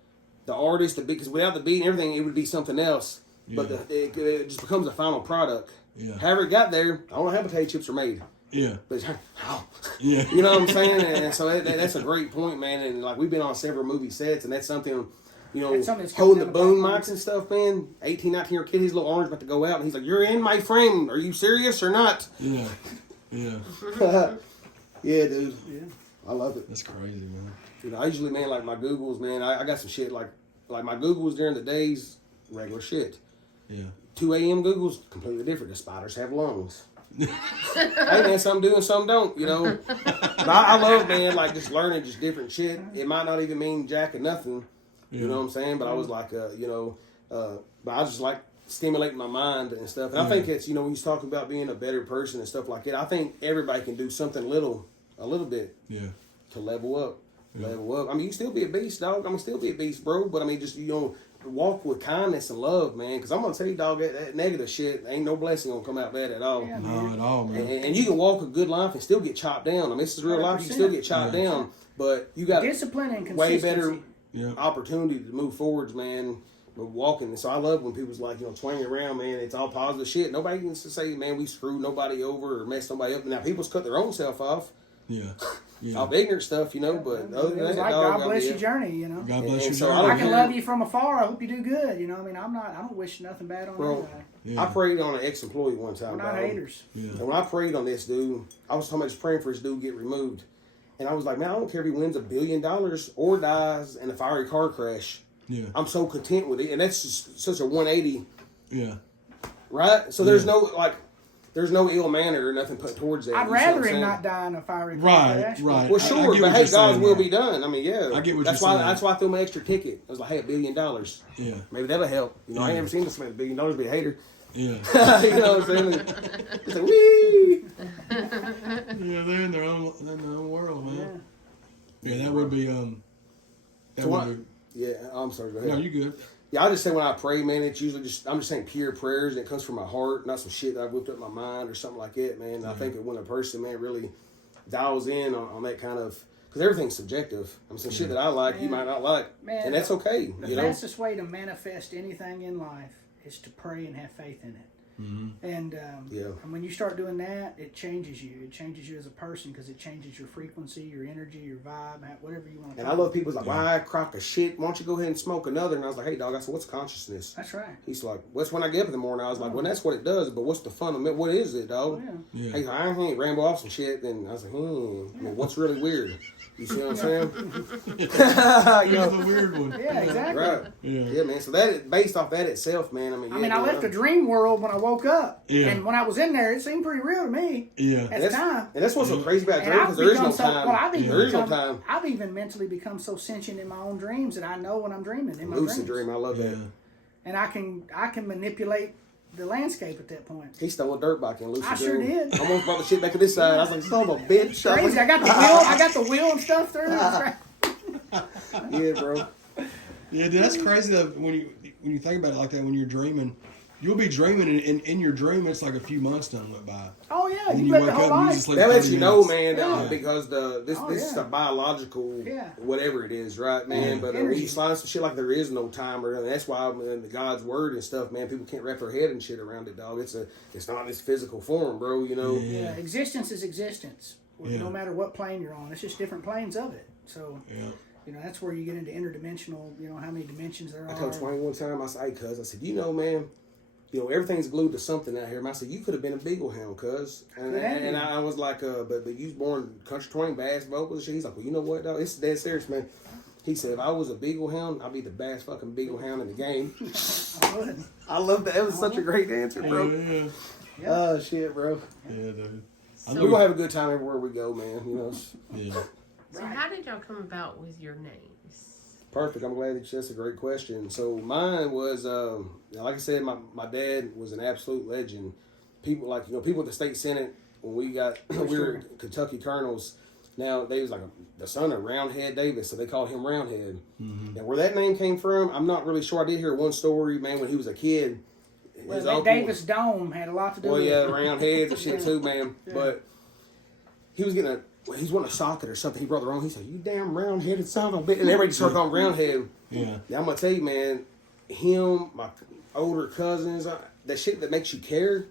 The artist, because without the beat and everything, it would be something else. But Yeah. it just becomes a final product. Yeah. However it got there, I don't know how potato chips are made. Yeah. But how? Yeah. You know what I'm saying? And so that's a great point, man. And like we've been on several movie sets, and that's something, That's something that's holding the coming boom down the mics and stuff, man. 18, 19-year-old kid, his little arm's about to go out, and he's like, "You're in my frame. Are you serious or not?" Yeah. Yeah. Yeah, dude. Yeah. I love it. That's crazy, man. Dude, I usually, man, like my Googles, man. I got some shit like my Googles during the days, regular shit. Yeah. 2 a.m. Google's completely different. The spiders have lungs. Hey man, some do and some don't, you know. But I love, man, like just learning just different shit. It might not even mean jack or nothing, you know what I'm saying? But I was like, you know, but I just like stimulating my mind and stuff. And I think it's, you know, when he's talking about being a better person and stuff like that, I think everybody can do something a little bit to level up. Level up. I mean, you still be a beast, dog. I mean, still be a beast, bro. But I mean, just, you know, walk with kindness and love, man. Because I'm going to tell you, dog, that negative shit, ain't no blessing going to come out bad at all. Yeah, no, at all, man. And you can walk a good life and still get chopped down. I mean, this is real life. You can still get chopped down. But you got discipline and way consistency. better opportunity to move forwards, man. But walking. And so I love when people's like, you know, twanging around, man. It's all positive shit. Nobody can say, man, we screwed nobody over or messed somebody up. Now, people's cut their own self off. Yeah. All ignorant stuff, you know, but other than that, like, God bless your journey, you know. God bless your so journey. I can love you from afar. I hope you do good. You know, I mean, I don't wish nothing bad on anybody. Yeah. I prayed on an ex-employee one time. We're not haters. Yeah. And when I prayed on this dude, I was talking about just praying for this dude to get removed. And I was like, man, I don't care if he wins $1 billion or dies in a fiery car crash. Yeah. I'm so content with it. And that's just such a 180. Yeah. Right? So there's no, like, there's no ill manner or nothing put towards that. I'd rather him not die in a fiery car crash. Right. Well, sure, I but hey, God's will be done. I mean, yeah. I get what that's you're why, saying. That's why I threw my extra ticket. I was like, hey, $1 billion. Yeah. Maybe that'll help. You know, I ain't never seen this man $1 billion be a hater. Yeah. You know what I'm saying? It's like, wee! Yeah, they're in their own world, man. Yeah, that would be Yeah, I'm sorry, go ahead. No, you good. Yeah, I just say when I pray, man, it's usually just, I'm just saying pure prayers, and it comes from my heart, not some shit that I've whipped up in my mind or something like that, man. And I think that when a person, man, really dials in on that kind of, because everything's subjective. I'm saying shit that I like, you might not like, and that's okay. The You know? fastest way to manifest anything in life is to pray and have faith in it. Mm-hmm. And when you start doing that, it changes you. It changes you as a person because it changes your frequency, your energy, your vibe, whatever you want to And I love people's like, why crock of shit? Why don't you go ahead and smoke another? And I was like, hey, dog, I said, what's consciousness? That's right. He's like, what's when I get up in the morning? I was like, well, that's what it does, but what's the fundamental? What is it, dog? Yeah. He's like, I ain't ramble off some shit. And I was like, I mean, what's really weird? You see what I'm saying? That's a weird one. Yeah, exactly. Right. Yeah, man. So that, based off that itself, man, I mean, I left the dream world when I woke up. Yeah. And when I was in there, it seemed pretty real to me. Yeah. At the time. And that's what's so crazy about And dreams, because there is no time. There is no time. I've even mentally become so sentient in my own dreams that I know when I'm dreaming in my Lucid dreams. dream, I love that. And I can manipulate the landscape at that point. He stole a dirt bike in Lucid I dream. sure did. Almost brought the shit back to this side. I was like, son of a bitch. Crazy. I got the wheel and stuff through. Yeah, bro. Yeah, dude, that's crazy that when you think about it like that, when you're dreaming, you'll be dreaming, and in your dream, it's like a few months done went by. Oh yeah, And you you live wake the whole up and you life. just like That lets 30 you know, minutes. man, because this is a biological, whatever it is, right, man? But when you slide some shit like there is no time, or that's why in the God's word and stuff, man, people can't wrap their head and shit around it, dog. It's not in this physical form, bro. You know. Yeah, existence is existence. No matter what plane you're on, it's just different planes of it. So. Yeah. You know, that's where you get into interdimensional, how many dimensions there are. I told Twang one time, I said, hey, cuz, I said, man, everything's glued to something out here. And I said, you could have been a beagle hound, cuz. And I was like, but you was born country twang, bass vocals and shit. He's like, well, you know what, dog? It's dead serious, man. He said, if I was a beagle hound, I'd be the baddest fucking beagle hound in the game. I would. I love that. That was such a great answer, bro. Yeah. Oh, shit, bro. Yeah, dude. We're going to have a good time everywhere we go, man. Yeah. So how did y'all come about with your names? Perfect. I'm glad that's a great question. So mine was, like I said, my dad was an absolute legend. People people at the state senate when we were Kentucky colonels. Now they was like the son of Roundhead Davis, so they called him Roundhead. Mm-hmm. And where that name came from, I'm not really sure. I did hear one story, man, when he was a kid. Well, that Davis Dome had a lot to do with it. Well, yeah, Roundheads and shit too, man. Yeah. But he was getting he's wanting a socket or something. He brought the wrong. He said, "You damn round-headed son of a bitch!" And everybody started calling him Roundhead. Yeah. Now, I'm gonna tell you, man. Him, my older cousins, that shit that makes you care,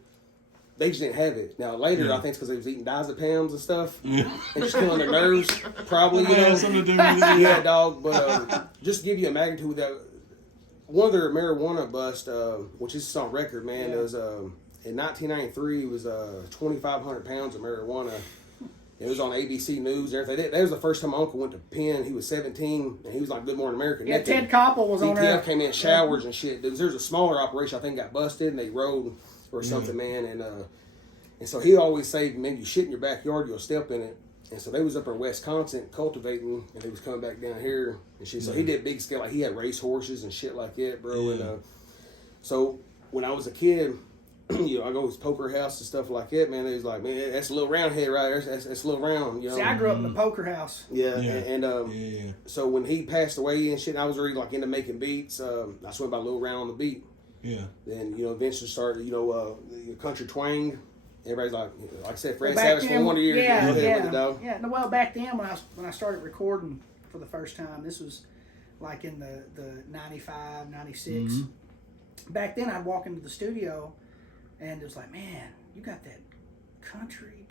they just didn't have it. Now later, I think it's because they was eating diazepams and stuff, and just killing their nerves, probably. You know, something to do with it. Yeah, dog. But just to give you a magnitude that one of their marijuana bust, which is on record, man, was in 1993 was 2,500 pounds of marijuana. It was on ABC News and everything. That was the first time my uncle went to Penn. He was 17, and he was like Good Morning America. Yeah, Ted Koppel was on there. DTF came in showers and shit. There's a smaller operation I think got busted, and they rode or something, man. And so he always say, man, you shit in your backyard, you'll step in it. And so they was up in Wisconsin cultivating, and they was coming back down here and shit. So he did big scale, like he had race horses and shit like that, bro. Yeah. And so when I was a kid, you know, I go to poker house and stuff like that, man. They was like, man, that's a little round head right there. That's a little round, you know. See, I grew up in the poker house. Yeah, Yeah. So when he passed away and shit, and I was really like into making beats. I swung by a little round on the beat. Yeah. Then, you know, eventually started, you know, the country twang. Everybody's like I said, Fred Well, Savage back for then, 1 year. yeah. Yeah. No, well, back then when I started recording for the first time, this was like in the 95, 96. Mm-hmm. Back then, I'd walk into the studio, and it was like, man, you got that country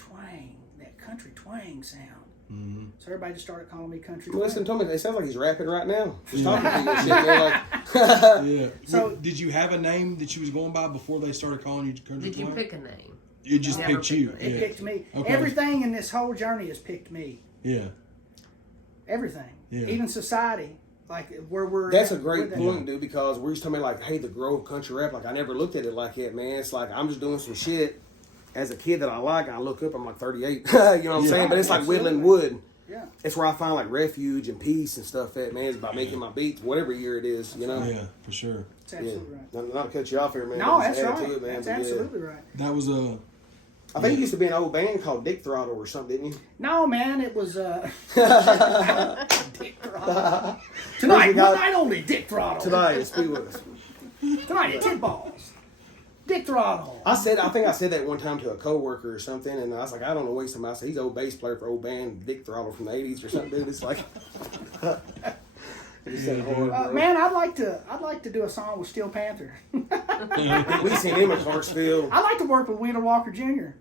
twang sound. Mm-hmm. So everybody just started calling me country Well, twang. listen to me. It sounds like he's rapping right now. Just Yeah. talking to you and shit, man. Like, Yeah. So- Did you have a name that you was going by before they started calling you country Did you twang? pick a name? It just Never picked you. picked It Yeah. picked me. Okay. Everything in this whole journey has picked me. Yeah. Everything. Yeah. Even society. Like where we're that's a at great with it. point, dude, because we're just talking about, like, hey, the grove country rap. Like, I never looked at it like that, man. It's like I'm just doing some shit as a kid that I like. I look up, I'm like 38. You know what I'm saying? But it's like Absolutely. whittling wood. Yeah. It's where I find, like, refuge and peace and stuff at, man, is by making my beats, whatever year it is, you know? Yeah, for sure. It's absolutely right. Not to cut you off here, man. No, but just that's add right. to it, man, That's but yeah. absolutely right. That was a. I think you used to be an old band called Dick Throttle or something, didn't you? No, man, it was Dick Throttle. Tonight, one night only, Dick Throttle. Tonight, speak with us. Tonight at Tit Balls. Dick Throttle. I think I said that one time to a coworker or something, and I was like, I don't know, waste time. I said, he's an old bass player for old band Dick Throttle from the 80s or something. Dude, it's like, it's that hard, bro. Man, I'd like to do a song with Steel Panther. We seen him at Clarksville, I'd like to work with Wheeler Walker Jr.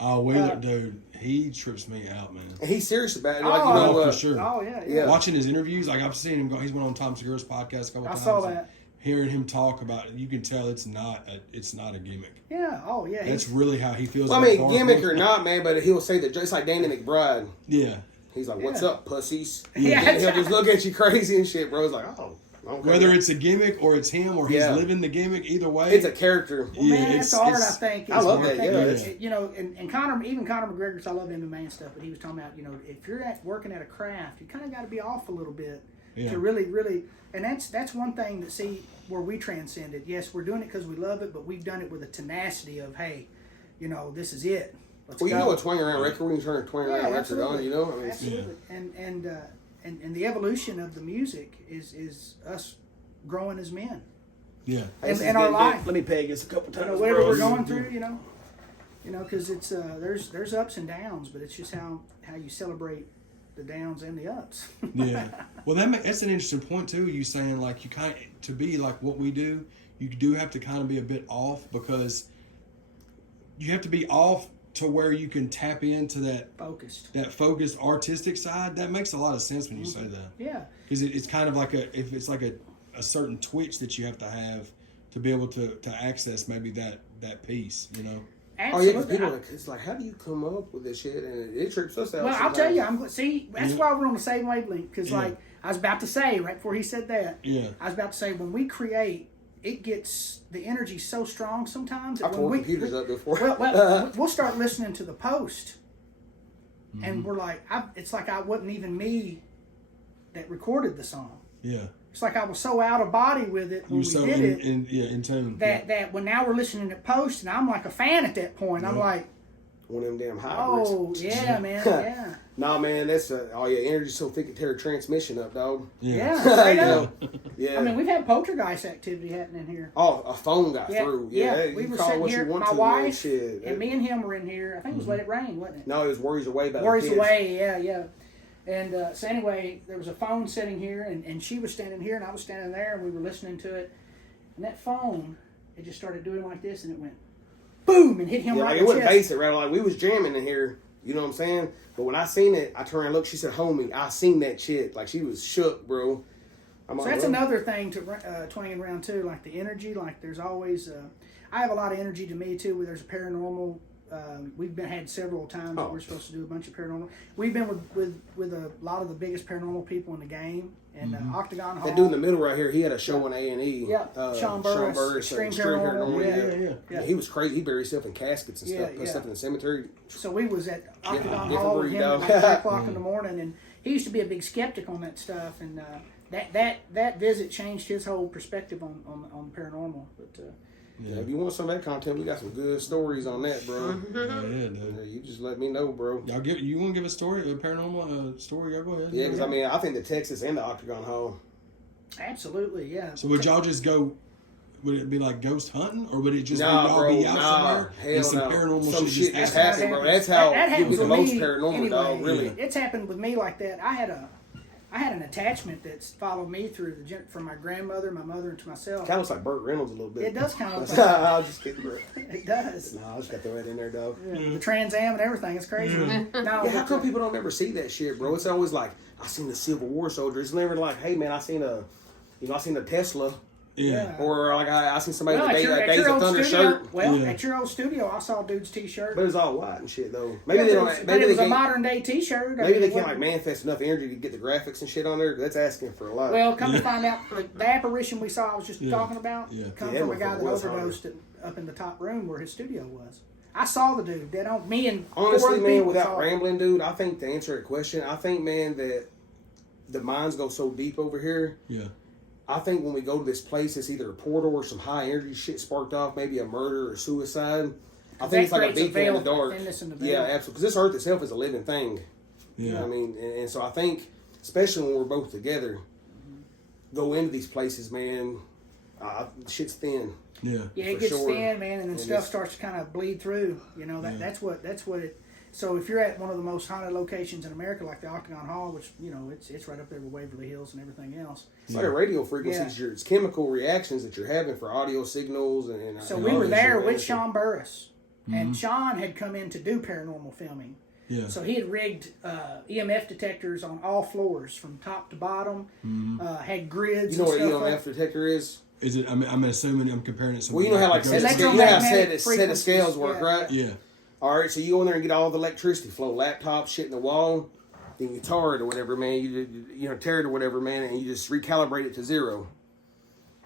Oh, Wheeler, dude, he trips me out, man. and he's serious about it. Like, Oh, you know, Oh, for sure. Oh yeah, Yeah. Watching his interviews, like I've seen him go. He's went on Tom Segura's podcast a couple I times. saw and that. Hearing him talk about it, you can tell it's not a gimmick. Yeah. Oh yeah. That's really how he feels. well, I about mean, bar gimmick work. or not, man, but he'll say that just like Danny McBride. Yeah. He's like, "What's Yeah. up, pussies?" Yeah. And he'll just look at you crazy and shit, bro. It's like, oh, okay. Whether it's a gimmick or it's him or he's Yeah. living the gimmick, either way, it's a character. Well, man, yeah, that's the art. I it's- think. I love that, think yeah. it's- you know, and Conor McGregor's. I love MMA and stuff, but he was talking about, you know, if you're working at a craft, you kind of got to be off a little bit Yeah. to really. And that's one thing that where we transcended. Yes, we're doing it because we love it, but we've done it with a tenacity of, hey, you know, this is it. Let's Well, you go. know a twang around record when you turn a twang around record absolutely. on, you know? I mean, Absolutely. And the evolution of the music is us growing as men. yeah. And our life. Let me peg this a couple You know, times. whatever bro. we're going through, you know, because it's there's ups and downs, but it's just how you celebrate the downs and the ups. Yeah. Well, that's an interesting point too. You saying like you kind of, to be like what we do, you do have to kind of be a bit off, because you have to be off to where you can tap into that focused artistic side. That makes a lot of sense when you say that. Yeah. Because it's kind of like it's like a certain twitch that you have to be able to access maybe that piece, you know. Oh yeah, because Absolutely. people it's like, how do you come up with this shit? And it trips us out. Well, I'll sometimes. tell you, that's why we're on the same wavelength. Because Yeah. like I was about to say right before he said that, Yeah. I was about to say when we create, it gets the energy so strong sometimes that I've when tore computers up before. well, we'll start listening to the post, Mm-hmm. and we're like, it's like I wasn't even me that recorded the song. Yeah. It's like I was so out of body with it when You're we so did it in tune. that when now we're listening to post, and I'm like a fan at that point. I'm Yeah. like, One of them damn hybrids. oh yeah, man, yeah, Nah, man, that's energy's so thick it tear a transmission up, dog. yeah, straight You up. know? Yeah. I mean, we've had poltergeist activity happening here. Oh, a phone got Yeah, through. yeah. You We were call sitting what here. you want My to, man, wife shit. and me and him were in here. I think it was Let It Rain, wasn't it? No, it was Worries Away by Worries the Kids. Away, yeah. And so anyway, there was a phone sitting here, and she was standing here, and I was standing there, and we were listening to it. And that phone, it just started doing like this, and it went boom and hit him Yeah, right like, in it the wasn't chest. basic, right? Like, we was jamming in here, you know what I'm saying? But when I seen it, I turned and looked, she said, homie, I seen that shit. Like, she was shook, bro. I'm So like, that's well, another thing to twanging around too, like the energy. Like there's always, I have a lot of energy to me too. Where there's a paranormal we've had several times that we're supposed to do a bunch of paranormal. We've been with a lot of the biggest paranormal people in the game, and Octagon Hall. That dude in the middle right here, he had a show on A&E. Yeah, Sean Burris, Extreme Paranormal. Yeah, he was crazy. He buried himself in caskets and stuff, put stuff in the cemetery. So we was at Octagon Hall with him at like 3 o'clock in the morning, and he used to be a big skeptic on that stuff, and that visit changed his whole perspective on paranormal. But if you want some of that content, we got some good stories on that, bro. Dude. You just let me know, bro. You want to give a story, a paranormal story? Y'all go ahead. Yeah, because I mean, I think the Texas and the Octagon Hall. Absolutely, yeah. So would y'all just go? Would it be like ghost hunting, or would it just be out somewhere and some paranormal shit just happen, bro? That's how you be the most paranormal, anyway, dog. Really, it's happened with me like that. I had an attachment that's followed me through from my grandmother, my mother, and to myself. Kind of looks like Burt Reynolds a little bit. It does kind of look like I was just kidding, bro. It does. No, I just got the right in there, dog. Yeah. The Trans Am and everything. It's crazy. How come people don't ever see that shit, bro? It's always like, I seen the Civil War soldier. It's never like, hey, man, I seen a Tesla. Yeah. Or like I seen somebody with a Days of Thunder shirt. Well, at your old studio, I saw a dude's T-shirt. But it was all white and shit, though. Maybe they don't. Maybe it was a modern day T-shirt. Maybe they can't like manifest enough energy to get the graphics and shit on there. That's asking for a lot. Well, come to find out, the apparition we saw I was just talking about come from a guy that overdosed up in the top room where his studio was. I saw the dude. That on me and honestly, man, without rambling, dude, I think to answer that question, I think, man, that the minds go so deep over here. Yeah. I think when we go to this place, it's either a portal or some high energy shit sparked off, maybe a murder or suicide. I think it's like a beacon in the dark. Yeah, absolutely. Because this earth itself is a living thing. Yeah. You know what I mean? And so I think, especially when we're both together, go into these places, man, shit's thin. Yeah. Yeah, it gets thin, man, and then stuff starts to kind of bleed through. You know, that's what it. So if you're at one of the most haunted locations in America, like the Octagon Hall, which, you know, it's right up there with Waverly Hills and everything else. It's like a radio frequencies. It's chemical reactions that you're having for audio signals. So we were there with Sean Burris, and Sean had come in to do paranormal filming. Yeah. So he had rigged EMF detectors on all floors from top to bottom, had grids. You know what an EMF detector is? Is it? I'm assuming I'm comparing it to something. Well, you know how like set of scales work, right? Yeah. All right, so you go in there and get all the electricity flow, laptop, shit in the wall, then you tar it or whatever, man. You tear it or whatever, man, and you just recalibrate it to 0.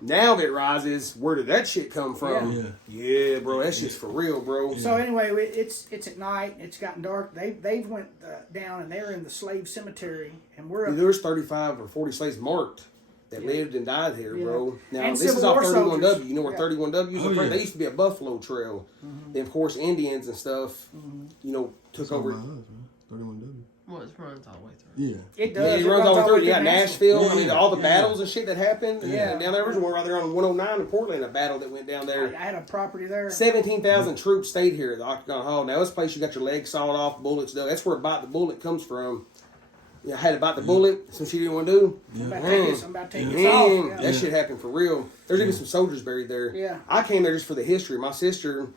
Now that it rises, where did that shit come from? Yeah, bro, that shit's for real, bro. So anyway, it's at night. It's gotten dark. They've went down and they're in the slave cemetery, and we're up. There's 35 or 40 slaves marked that lived and died here, bro. Now, and this is off 31W. Soldiers. You know where 31W is? There used to be a buffalo trail. Then, of course, Indians and stuff, took over. 31W. Well, it runs all the way through. Yeah. It does. It runs all the way through. You got Nashville. Yeah, I mean, all the battles and shit that happened. Yeah. And down there was one right there on 109 in Portland, a battle that went down there. I had a property there. 17,000 troops stayed here at the Octagon Hall. Now, this place you got your legs sawed off, bullets dug. That's where Bite the Bullet comes from. I had to bite the bullet. Some shit you didn't want to do. I'm about to take this off. That shit happened for real. There's even some soldiers buried there. Yeah. I came there just for the history. My sister,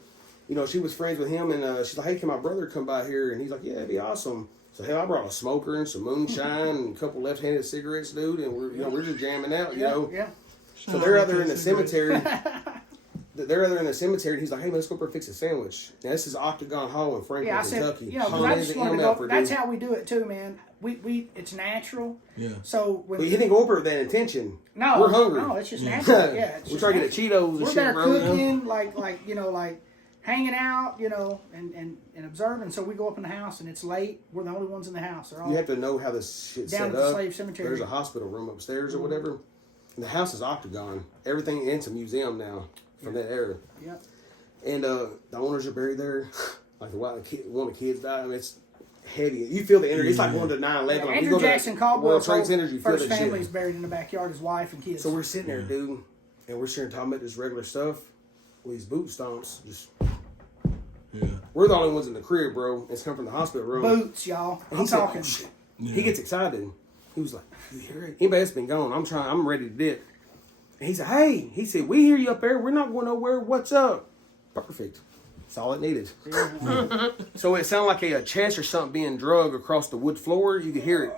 she was friends with him, and she's like, hey, can my brother come by here? And he's like, yeah, it'd be awesome. So, hell, I brought a smoker and some moonshine and a couple left-handed cigarettes, dude, and we're just jamming out, you know. Yeah. So they're out there in the cemetery. They're out there in the cemetery, and he's like, hey, man, let's go for a fix a sandwich. Now, this is Octagon Hall in Franklin, Kentucky. I just wanted to go. That's how we do it, too, man. We it's natural. Yeah. So when you didn't go over with that intention. No, we're hungry. No, it's just natural. Yeah, we're trying to get the Cheetos and we're shit, there bro. cooking, like hanging out, and observing. So we go up in the house, and it's late. We're the only ones in the house. You have to know how this shit's set up. Down at the slave cemetery. There's a hospital room upstairs or whatever, and the house is Octagon. Everything, and it's a museum now from that era. Yeah. And the owners are buried there. Like one of the kids died. I mean, it's heavy. You feel the energy. It's like going to 9/11. Andrew Jackson Caldwell's first family's family's buried in the backyard. His wife and kids. So we're sitting there, dude, and we're sitting talking about this regular stuff. With these boot stomps, just. Yeah. We're the only ones in the crib, bro. It's come from the hospital room. Boots, y'all. I'm talking. Said, He gets excited. He was like, "You hear it? Anybody that's been gone? I'm ready to dip." And he said, "Hey," he said, "we hear you up there. We're not going nowhere. What's up?" Perfect. That's all it needed. So it sounded like a chest or something being drug across the wood floor. You could hear it.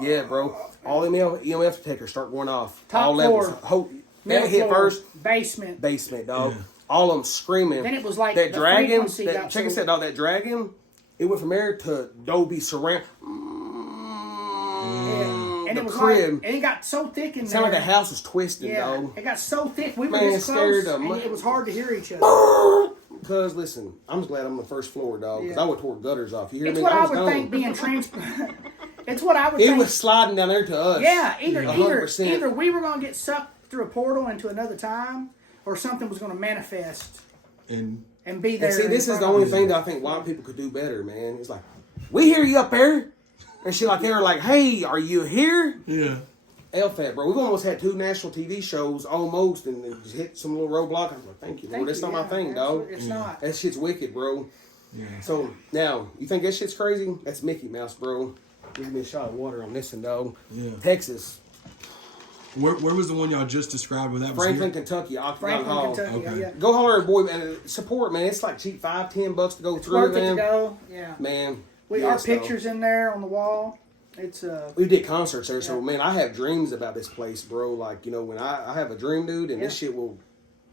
Yeah, bro. All the EMF detectors start going off. Top all levels. Floor. That hit floor, first. Basement, dog. Yeah. all of them screaming. Then it was like that the dragon. frequency That, got check so- this out, that dragon. It went from there to Dolby surround. And The it was crib. like, and it got so thick in It sounded there. like the house was twisting, Yeah, dog. it got so thick. We were Man, this scared close, of and my- it was hard to hear each other. Cause listen, I'm just glad I'm on the first floor, dog. Because Yeah. I would tore gutters off. You hear It's me? what I was would gone. think being It's what I would It think. was sliding down there to us. Yeah, either 100%. we were going to get sucked through a portal into another time, or something was going to manifest And be there. And see, this in is the front only of us. thing that I think white people could do better, man. It's like, we hear you up there. And she like, they were like, hey, are you here? yeah. LFAT, bro. We've almost had 2 national TV shows almost and then just hit some little roadblock. I was like, thank you, Lord. That's not my thing, dog. It's not. That shit's wicked, bro. Yeah. So, now, you think that shit's crazy? That's Mickey Mouse, bro. Give me a shot of water on this one, dog. Yeah. Texas. Where was the one y'all just described? Where that was Franklin, here? Kentucky. Octagon Franklin, Hall. Kentucky. Okay. Yeah. Go holler at boy, man. Support, man. It's like cheap, $5-10 to go It's through it, worth it man. to go. Yeah. Man. Our yes, dog. pictures in there on the wall. It's We did concerts there, so Yeah. man, I have dreams about this place, bro. Like, you know, when I have a dream, dude, and this shit will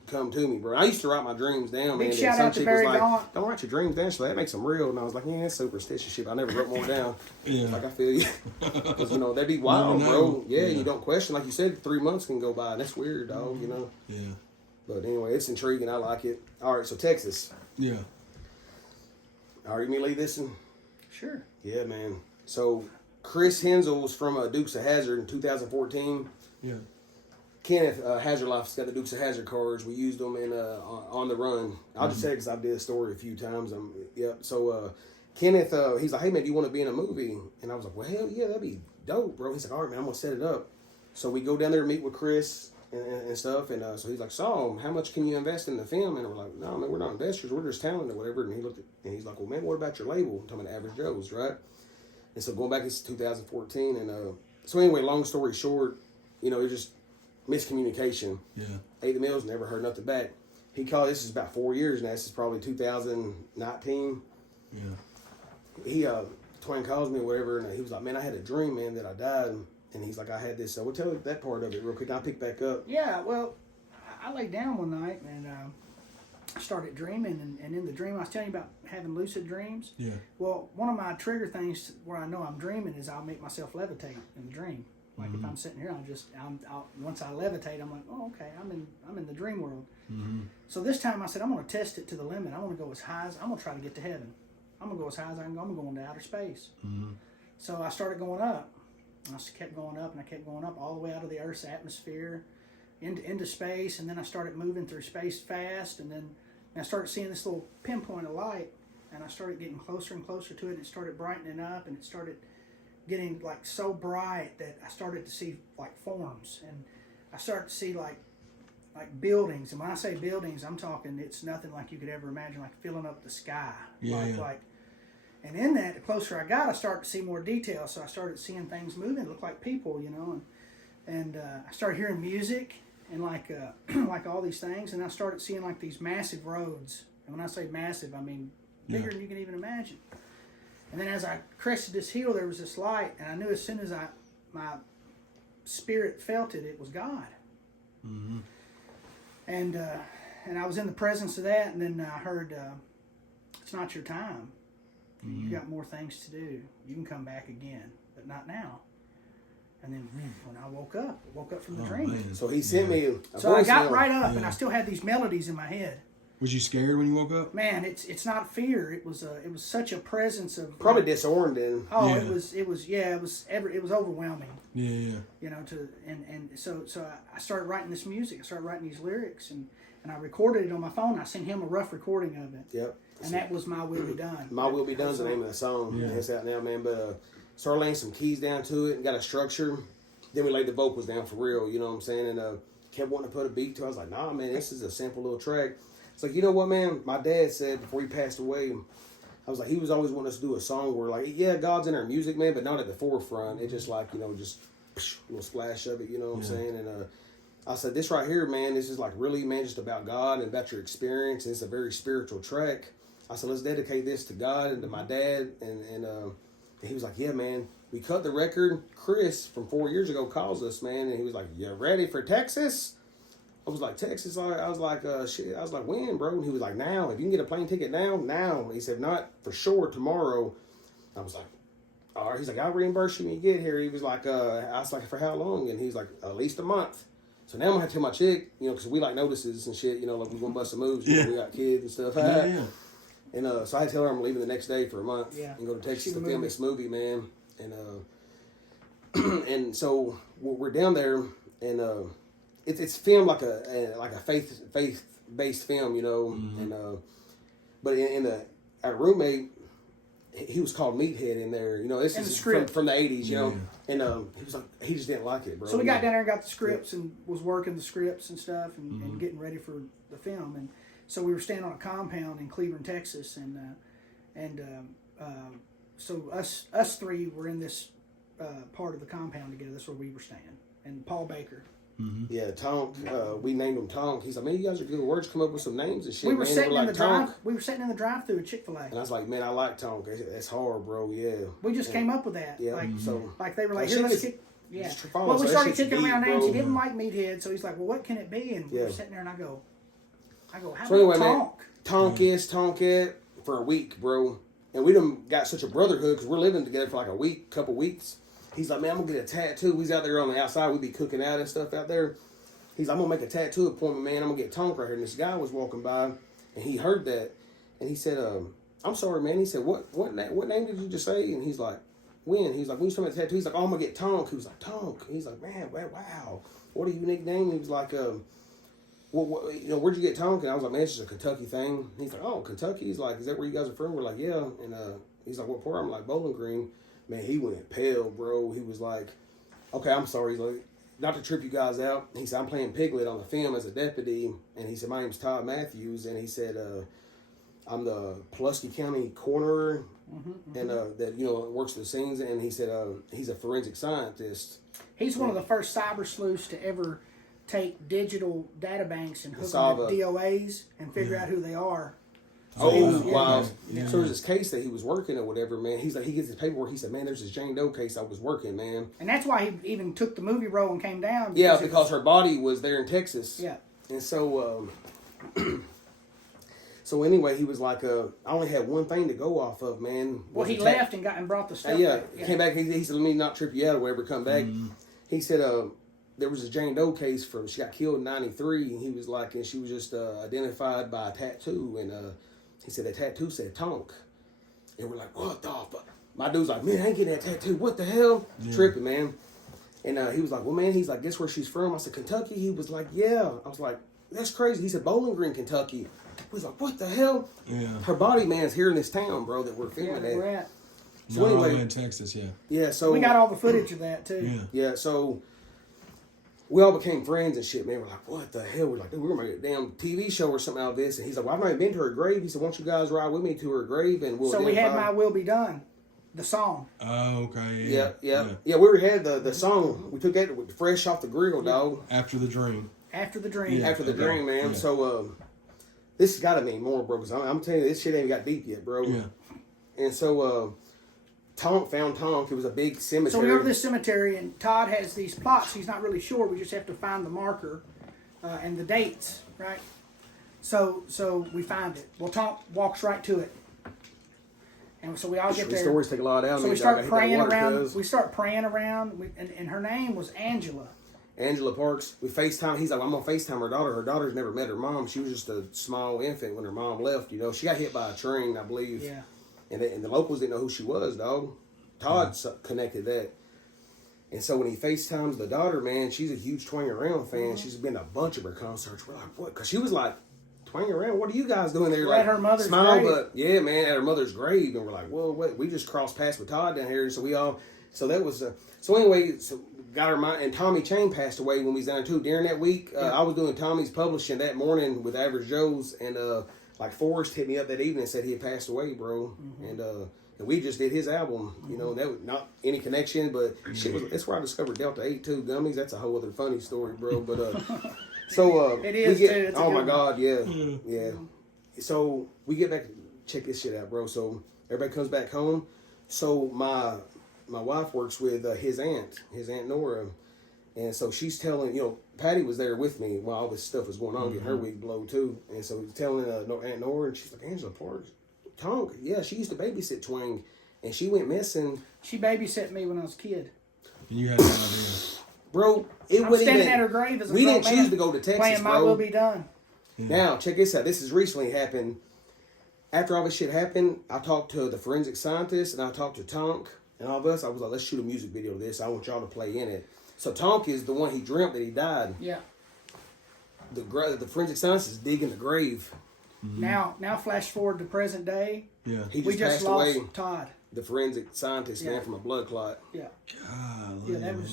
come to me, bro. I used to write my dreams down, Big man. shout and some out to chick Barry was like, Gaunt. don't write your dreams down, so that makes them real. And I was like, yeah, that's superstitious shit. I never wrote more down. Yeah. Like, I feel you. Because, you know, that'd be wild, never bro. know. Yeah, Yeah. you don't question. Like you said, 3 months can go by, and that's weird, dog, you know. Yeah. But anyway, it's intriguing. I like it. All right, so Texas. Yeah. All right, you mean leave this in? sure. Yeah, man. So Chris Hensel was from Dukes of Hazzard in 2014. Yeah. Kenneth Hazard Life's got the Dukes of Hazzard cards. We used them in on the run. I'll just say because I did a story a few times. Yep. So Kenneth, he's like, "Hey man, do you want to be in a movie?" And I was like, "Well, hell yeah, that'd be dope, bro." He's like, "All right, man, I'm gonna set it up." So we go down there to meet with Chris and stuff. And so he's like, "So how much can you invest in the film?" And we're like, "No, man, we're not investors. We're just talent or whatever." And he looked at, and he's like, "Well, man, what about your label?" I'm talking about Average Joe's, right? And so going back, it's 2014, and so anyway, long story short, you know, it just miscommunication. Yeah. Ate the meals, never heard nothing back. He called. This is about 4 years now. This is probably 2019. Yeah. He Twang calls me or whatever, and he was like, "Man, I had a dream, man, that I died." And he's like, "I had this." So we'll tell you that part of it real quick. I'll pick back up. Yeah, well, I laid down one night and I started dreaming, and in the dream I was telling you about having lucid dreams. Yeah. Well, one of my trigger things where I know I'm dreaming is I'll make myself levitate in the dream. Like if I'm sitting here, I'll once I levitate, I'm like, oh, okay, I'm in the dream world. Mm-hmm. So this time I said, I'm going to test it to the limit. I want to go as high as I'm going to try to get to heaven. I'm going to go as high as I can go. I'm going into outer space. Mm-hmm. So I started going up. I just kept going up and I kept going up all the way out of the Earth's atmosphere into space, and then I started moving through space fast, and then I started seeing this little pinpoint of light, and I started getting closer and closer to it, and it started brightening up, and it started getting like so bright that I started to see like forms, and I started to see like buildings. And when I say buildings, I'm talking it's nothing like you could ever imagine, like filling up the sky. Like and in that, the closer I got, I started to see more detail. So I started seeing things moving, look like people, you know, and I started hearing music and like all these things, and I started seeing like these massive roads. And when I say massive, I mean bigger than you can even imagine. And then as I crested this hill, there was this light, and I knew as soon as my spirit felt it, it was God. Mm-hmm. And I was in the presence of that, and then I heard, "It's not your time. Mm-hmm. You got more things to do. You can come back again, but not now." And then when I woke up from the dream. Man. So he sent me a So I got voicemail. right up, and I still had these melodies in my head. Was you scared when you woke up? Man, it's not fear. It was such a presence of Probably disoriented. Oh, Yeah. it was overwhelming. Yeah. You know, so I started writing this music. I started writing these lyrics, and I recorded it on my phone. I sent him a rough recording of it. Yep. And that was My Will Be Done. My Will Be Done is the name of the song. Yeah. It's out now, man. But started laying some keys down to it and got a structure. Then we laid the vocals down for real, you know what I'm saying? And kept wanting to put a beat to it. I was like, nah, man, this is a simple little track. It's like, you know what, man? My dad said before he passed away, I was like, he was always wanting us to do a song where, like, yeah, God's in our music, man, but not at the forefront. It's just like, you know, just a little splash of it, you know what I'm saying? And I said, this right here, man, this is like really, man, just about God and about your experience. And it's a very spiritual track. I said, let's dedicate this to God and to my dad. And he was like, yeah, man. We cut the record. Chris from 4 years ago calls us, man, and he was like, you ready for Texas? I was like, Texas. I was like, shit. I was like, when, bro? And he was like, now. If you can get a plane ticket now. He said, not for sure tomorrow. I was like, all right. He's like, I'll reimburse you when you get here. He was like, I was like, for how long? And he's like, at least a month. So now I'm gonna have to tell my chick, because we like notices and shit, like we're gonna bust some moves. We got kids and stuff. Yeah. And so I tell her I'm leaving the next day for a month and go to Texas to film this movie, man. And and so we're down there, and it's filmed like a faith based film, And but in our roommate, he was called Meathead in there, This is from the 80s, And he was like, he just didn't like it, bro. So we got down there and got the scripts and was working the scripts and stuff and getting ready for the film. And so we were staying on a compound in Cleveland, Texas, and so us three were in this part of the compound together. That's where we were staying. And Paul Baker. Mm-hmm. Yeah, Tonk. We named him Tonk. He's like, man, you guys are good words. Come up with some names and shit. We were sitting in like, We were sitting in the drive-through at Chick-fil-A. And I was like, man, I like Tonk. That's hard, bro. Yeah. We just came up with that. Yeah. Like they were like, here, let's kick. Yeah. Well, we started kicking around names. He didn't like Meathead, so he's like, well, what can it be? And we were sitting there, and I go, how about Tonk? Tonk for a week, bro. And we done got such a brotherhood because we're living together for like a week, couple weeks. He's like, man, I'm gonna get a tattoo. He's out there on the outside. We be cooking out and stuff out there. He's like, I'm gonna make a tattoo appointment, man. I'm gonna get Tonk right here. And this guy was walking by, and he heard that, and he said, I'm sorry, man. He said, what name did you just say? And he's like, when? He's like, when you talking about tattoo? He's like, oh, I'm gonna get Tonk. He was like, Tonk. He's like, man, wow. What a unique name. He was like, where'd you get Tonk? And I was like, man, it's just a Kentucky thing. He's like, oh, Kentucky? He's like, is that where you guys are from? We're like, yeah. And he's like, what part? I'm like, Bowling Green. Man, he went pale, bro. He was like, okay, I'm sorry. He's like, not to trip you guys out. He said, I'm playing Piglet on the film as a deputy. And he said, my name's Todd Matthews. And he said, I'm the Pulaski County coroner and that, works the scenes. And he said, he's a forensic scientist. He's one of the first cyber sleuths to ever take digital data banks and hook them to DOAs and figure out who they are. So wow. Yeah. So there's this case that he was working or whatever, man. He's like, he gets his paperwork. He said, man, there's this Jane Doe case I was working, man. And that's why he even took the movie role and came down. Because her body was there in Texas. Yeah. And so, so anyway, he was like, I only had one thing to go off of, man. Well, he left and brought the stuff. Came back. He said, let me not trip you out or whatever, come back. He said, there was a Jane Doe case she got killed in 93. And he was like, and she was just identified by a tattoo. And he said, that tattoo said Tonk. And we're like, what the fuck? My dude's like, man, I ain't getting that tattoo. What the hell? Yeah. Tripping, man. And he was like, well, man, he's like, guess where she's from? I said, Kentucky. He was like, yeah. I was like, that's crazy. He said, Bowling Green, Kentucky. He was like, what the hell? Yeah. Her body, man's here in this town, bro, that we're filming at. So anyway, in Texas, yeah. Yeah, so we got all the footage of that too. Yeah, so we all became friends and shit, man. We're like, what the hell? We're like, dude, we're gonna make a damn TV show or something out of this. And he's like, well, I've not even been to her grave. He said, why don't you guys ride with me to her grave and we'll. So we had My Will Be Done, the song. Oh, okay. Yeah. We already had the song. We took that fresh off the grill, dog. After the dream. After the dream. After the dream, man. Yeah. So this has got to mean more, bro. Because I'm telling you, this shit ain't got deep yet, bro. Yeah. And so Tonk found Tonk. It was a big cemetery. So we go to this cemetery, and Todd has these plots. He's not really sure. We just have to find the marker and the dates, right? So we find it. Well, Tonk walks right to it. And so we all get there. Stories take a lot out. So we start praying around. We start praying around, and her name was Angela. Angela Parks. We FaceTime. He's like, I'm gonna FaceTime her daughter. Her daughter's never met her mom. She was just a small infant when her mom left. She got hit by a train, I believe. Yeah. And the locals didn't know who she was, dog. Todd connected that. And so when he FaceTimes the daughter, man, she's a huge Twang Around fan. She's been to a bunch of her concerts. We're like, what? Because she was like, Twang Around, what are you guys doing there? At her mother's grave. But yeah, man, at her mother's grave. And we're like, whoa, what? We just crossed paths with Todd down here. And so that was, so anyway, got her mind. And Tommy Chain passed away when we was down there too. During that week, I was doing Tommy's publishing that morning with Average Joe's. And like Forrest hit me up that evening and said he had passed away, bro. And we just did his album, and that was not any connection, but shit that's where I discovered Delta 8-2 gummies. That's a whole other funny story, bro. But it is. It's oh my God, yeah. So we get back, check this shit out, bro. So everybody comes back home. So my wife works with his aunt Nora, And so she's telling, Patty was there with me while all this stuff was going on, getting her wig blown too. And so he's telling Aunt Nora, and she's like, Angela Parks, Tonk, yeah, she used to babysit Twang, and she went missing. She babysat me when I was a kid. And you had no idea. Bro, I was standing at her grave as a we grown didn't choose to go to Texas, playing bro. My Will Be Done. Now, check this out. This has recently happened. After all this shit happened, I talked to the forensic scientist, and I talked to Tonk and all of us. I was like, let's shoot a music video of this. I want y'all to play in it. So Tonk is the one he dreamt that he died. Yeah. The forensic scientist is digging the grave. Now flash forward to present day. Yeah. He We just passed lost away. Todd. The forensic scientist, man, from a blood clot. Yeah. Golly, Yeah, man.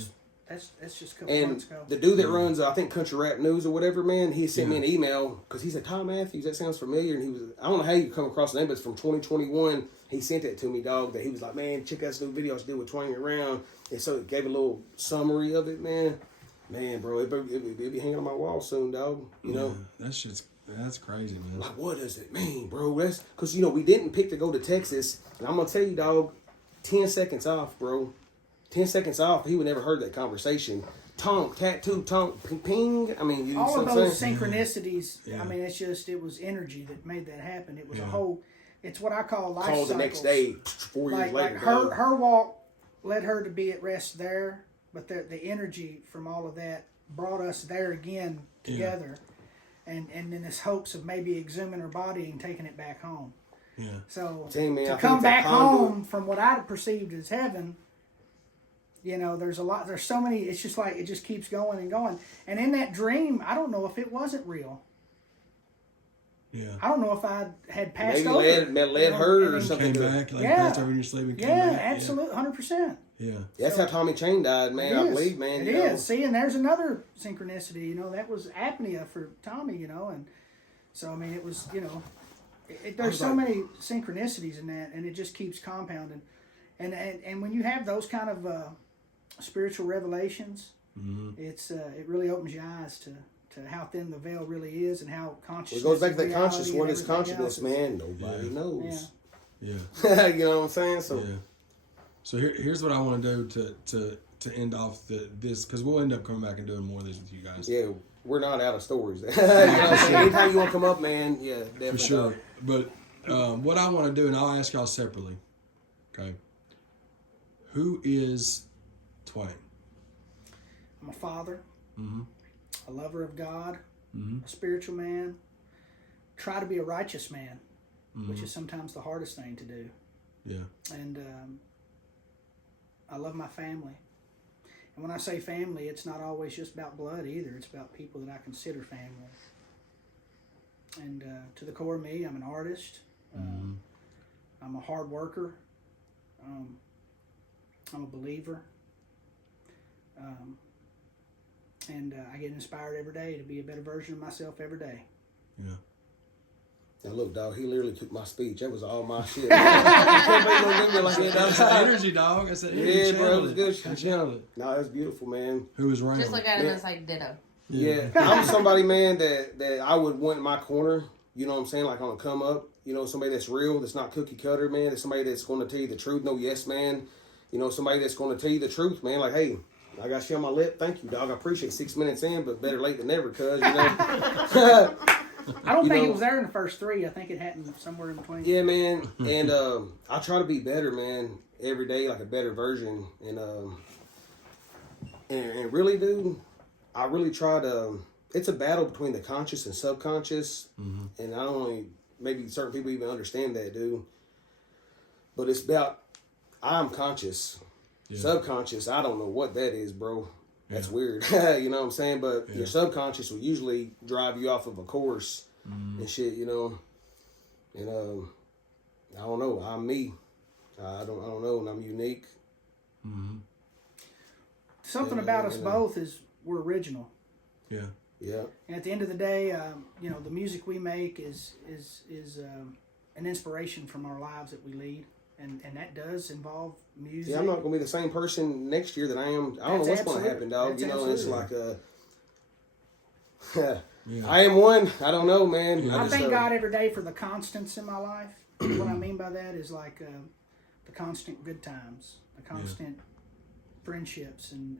that's just a couple And months ago. the dude that runs, I think, Country Rap News or whatever, man, he sent me an email because he said, Tom Matthews, that sounds familiar. And he was, I don't know how you come across the name, but it's from 2021. He sent it to me, dog, that he was like, man, check out this new video I did with Twang around. And so it gave a little summary of it, man. Man, bro, it'll be hanging on my wall soon, dog. You know? That's crazy, man. Like, what does it mean, bro? That's because, we didn't pick to go to Texas. And I'm going to tell you, dog, 10 seconds off, bro. 10 seconds off, he would never heard that conversation. Tonk, tattoo, tonk, ping, ping. I mean, you all know of what I'm those saying? synchronicities. Yeah. I mean, it was energy that made that happen. It was a whole. It's what I call life Called cycles. the next day, 4 years later. Like her walk led her to be at rest there, but the energy from all of that brought us there again together, and then this hopes of maybe exhuming her body and taking it back home. Yeah. So Dang, man, I to think come it's a back conduit. home from what I perceived as heaven, there's so many. It's just like it just keeps going and going. And in that dream, I don't know if it wasn't real. Yeah. I don't know if I had passed Maybe over. led her or something. Came back, like Yeah. passed over in your sleep and came Yeah, back. absolutely, 100%. Yeah. That's how Tommy Chain died, man. I believe, man. It you know. is. See, and there's another synchronicity. That was apnea for Tommy. And so I mean, it was. There's so many synchronicities in that, and it just keeps compounding. And when you have those kind of spiritual revelations, it really opens your eyes to how thin the veil really is and how consciousness. It goes back to that reality conscious. and What is everything consciousness, else man? Nobody knows. Yeah. You know what I'm saying? So, Yeah. So here's what I want to do to end off this, because we'll end up coming back and doing more of this with you guys. yeah, we're not out of stories. You know what I'm saying? Anytime you want to come up, man, yeah, definitely. For sure. But what I want to do, and I'll ask y'all separately, okay? Who is Twang? I'm a father, Mm-hmm. a lover of God, Mm-hmm. a spiritual man. Try to be a righteous man, Mm-hmm. which is sometimes the hardest thing to do. Yeah. And I love my family. And when I say family, it's not always just about blood either. It's about people that I consider family. And to the core of me, I'm an artist. I'm a hard worker. I'm a believer. And I get inspired every day to be a better version of myself every day. Yeah. Now look, dog, he literally took my speech. That was all my shit. That's Energy, dog. I said, Yeah, bro, it was good. I channeled it. No, it was beautiful, man. Who was Ryan? Just look at him and say ditto. Yeah, I'm somebody, man, that I would want in my corner. You know what I'm saying? Like on a come up. Somebody that's real, that's not cookie cutter, man. That's somebody that's going to tell you the truth. No yes, man. Somebody that's going to tell you the truth, man. Like, hey, I got shit on my lip. Thank you, dog. I appreciate 6 minutes in, but better late than never, cuz, I don't think it was there in the first 3. I think it happened somewhere in between. Yeah, man. And I try to be better, man, every day, like a better version. And really, dude, I really try to. It's a battle between the conscious and subconscious, and I don't only maybe certain people even understand that, dude. But it's about I'm conscious, subconscious. I don't know what that is, bro. That's weird. You know what I'm saying? But your subconscious will usually drive you off of a course and shit, And I don't know. I'm me. I don't know, and I'm unique. Something about us both is we're original. Yeah. Yeah. And at the end of the day, the music we make is an inspiration from our lives that we lead, and that does involve music. Yeah, I'm not gonna be the same person next year that I am. I don't know what's gonna happen, dog. That's It's like I am one. I don't know, man. I thank God every day for the constants in my life. What I mean by that is like the constant good times, the constant friendships and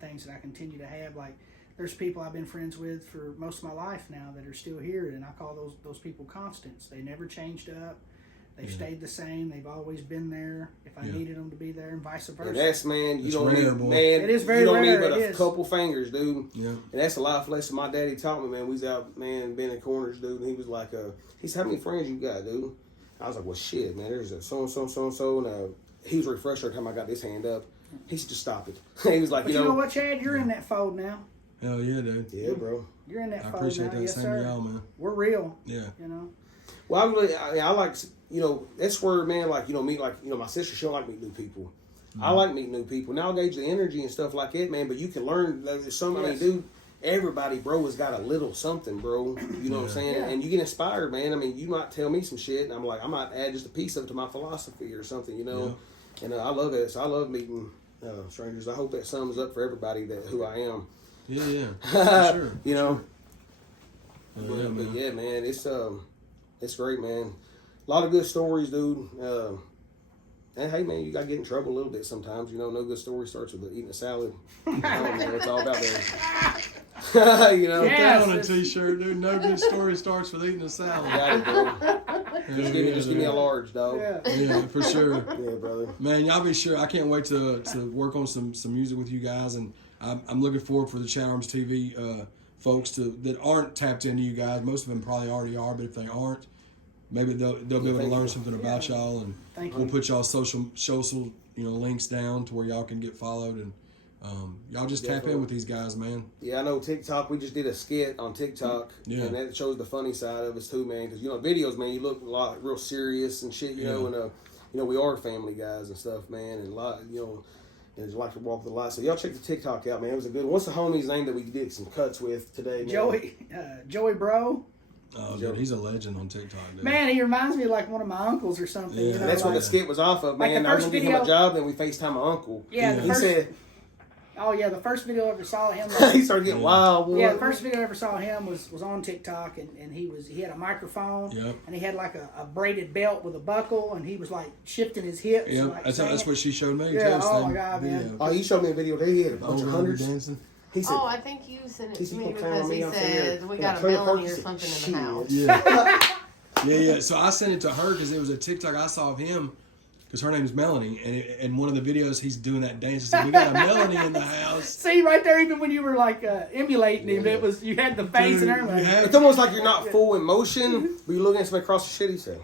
things that I continue to have. Like there's people I've been friends with for most of my life now that are still here, and I call those people constants. They never changed up. They've stayed the same. They've always been there if I needed them to be there, and vice versa. And that's, man, you It's don't rare, need, boy. man, It is very you don't rare, need but it a is. couple fingers, dude. Yeah. And that's a life lesson my daddy taught me, man. We was out, man, been in corners, dude, and he was like, he said, how many friends you got, dude? I was like, well, shit, man, there's a so-and-so, and he was refreshed every time I got this hand up. He said, just stop it. He was like, But you know what, Chad? You're in that fold now. Hell yeah, dude. Yeah, bro. You're in that I fold appreciate now. that. Yes, Same sir. to y'all, man. We're real. Yeah. You know. Well, I like, you know, that's where, man, like, you know, me, like, you know, my sister, she'll like meet new people. I like meeting new people. Now, I'll gauge the energy and stuff like that, man, but you can learn, like, there's some, I mean, dude, everybody, bro, has got a little something, bro. You know what I'm saying? Yeah. And you get inspired, man. I mean, you might tell me some shit, and I'm like, I might add just a piece of it to my philosophy or something, you know? Yeah. And I love it. So I love meeting strangers. I hope that sums up for everybody that who I am. Yeah, yeah. For sure. You know? Yeah, man. But yeah, man, it's great, man. A lot of good stories, dude. And hey, man, you gotta get in trouble a little bit sometimes. You know, no good story starts with eating a salad. You know, man, it's all about that. You know, Yeah. Put that on a t-shirt, dude. No good story starts with eating a salad. got it, bro. Just give me a large, dog. Yeah. Yeah, for sure. Yeah, brother. Man, y'all be sure. I can't wait to work on some music with you guys, and I'm looking forward for the ChadArmesTV folks that aren't tapped into you guys. Most of them probably already are, but if they aren't, maybe they'll be able to learn something about y'all, and Thank we'll you. put y'all social links down to where y'all can get followed, and y'all just tap in with these guys, man. Yeah, I know TikTok. We just did a skit on TikTok, Yeah. and that shows the funny side of us too, man. Because you know, videos, man, you look a lot real serious and shit, you know, and you know, we are family guys and stuff, man, and a lot, you know, and just like to walk the line. So y'all check the TikTok out, man. It was a good one. What's the homie's name that we did some cuts with today, man? Joey Bro. Oh, dude, he's a legend on TikTok, dude. Man, he reminds me of like one of my uncles or something. Yeah. You know, That's what like, the skit was off of, like man. the I was first gonna give him a video- job, then we FaceTime my uncle. Yeah, the He first, said the first video I ever saw him. he started getting wild. Boy. Yeah, the first video I ever saw him was on TikTok, and he had a microphone, Yep. and he had like a braided belt with a buckle, and he was like shifting his hips. Yeah, and, like, that's singing. what she showed me. Yeah, too, oh same my God, man. video. Oh, he showed me a video. He had a bunch of Over hundreds. dancing. He said, Oh, I think you sent it He's to me gonna clown because me he up there. said we got a Trailer felony or park, something shit. in the house. Yeah. Yeah. So I sent it to her because it was a TikTok I saw of him, because her name is Melanie, and one of the videos he's doing that dance. He said, "We got a Melanie in the house." See right there, even when you were like emulating him, it was you had the face Dude, and everything. you had- it's almost like you're not full in motion, but you're looking at somebody across the shit. He said,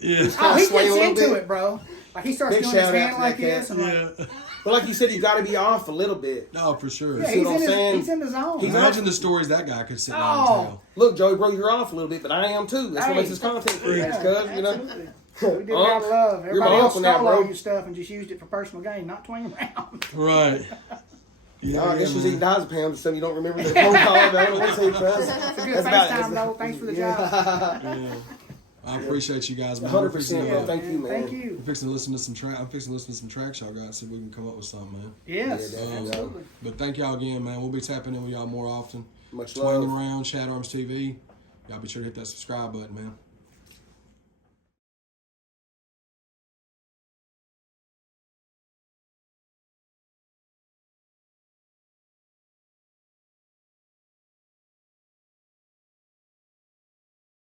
Yeah. Oh, he swaying a gets little into bit. it, bro. Like he starts Big doing his shout out hand to like that this, cat. and like, Yeah. but like you said, you got to be off a little bit. No, for sure. yeah, see what I'm saying? he's in the zone. He's Imagine the stories that guy could sit down and Oh. tell. Look, Joey, bro, you're off a little bit, but I am too. That's what Hey. makes this content creators, Yeah, cuz, you know. absolutely. We did it out of love. You're my Everybody else uncle now, stole all bro. your stuff and just used it for personal gain, not twang around. Right. Yeah, No, I guess yeah, she's man. eating diazepam or something. You don't remember the phone call. Let's see, cuz. It's a good FaceTime, though. Thanks for the job. Yeah. I appreciate you guys, man. 100%, bro. I'm Thank you, man. Thank you. fixing to listen to some track. I'm fixing to listen to some tracks y'all got, see if we can come up with something, man. Yes, Yeah, definitely. absolutely. But thank y'all again, man. We'll be tapping in with y'all more often. Much Twanging love. around, ChadArmesTV. Y'all be sure to hit that subscribe button, man.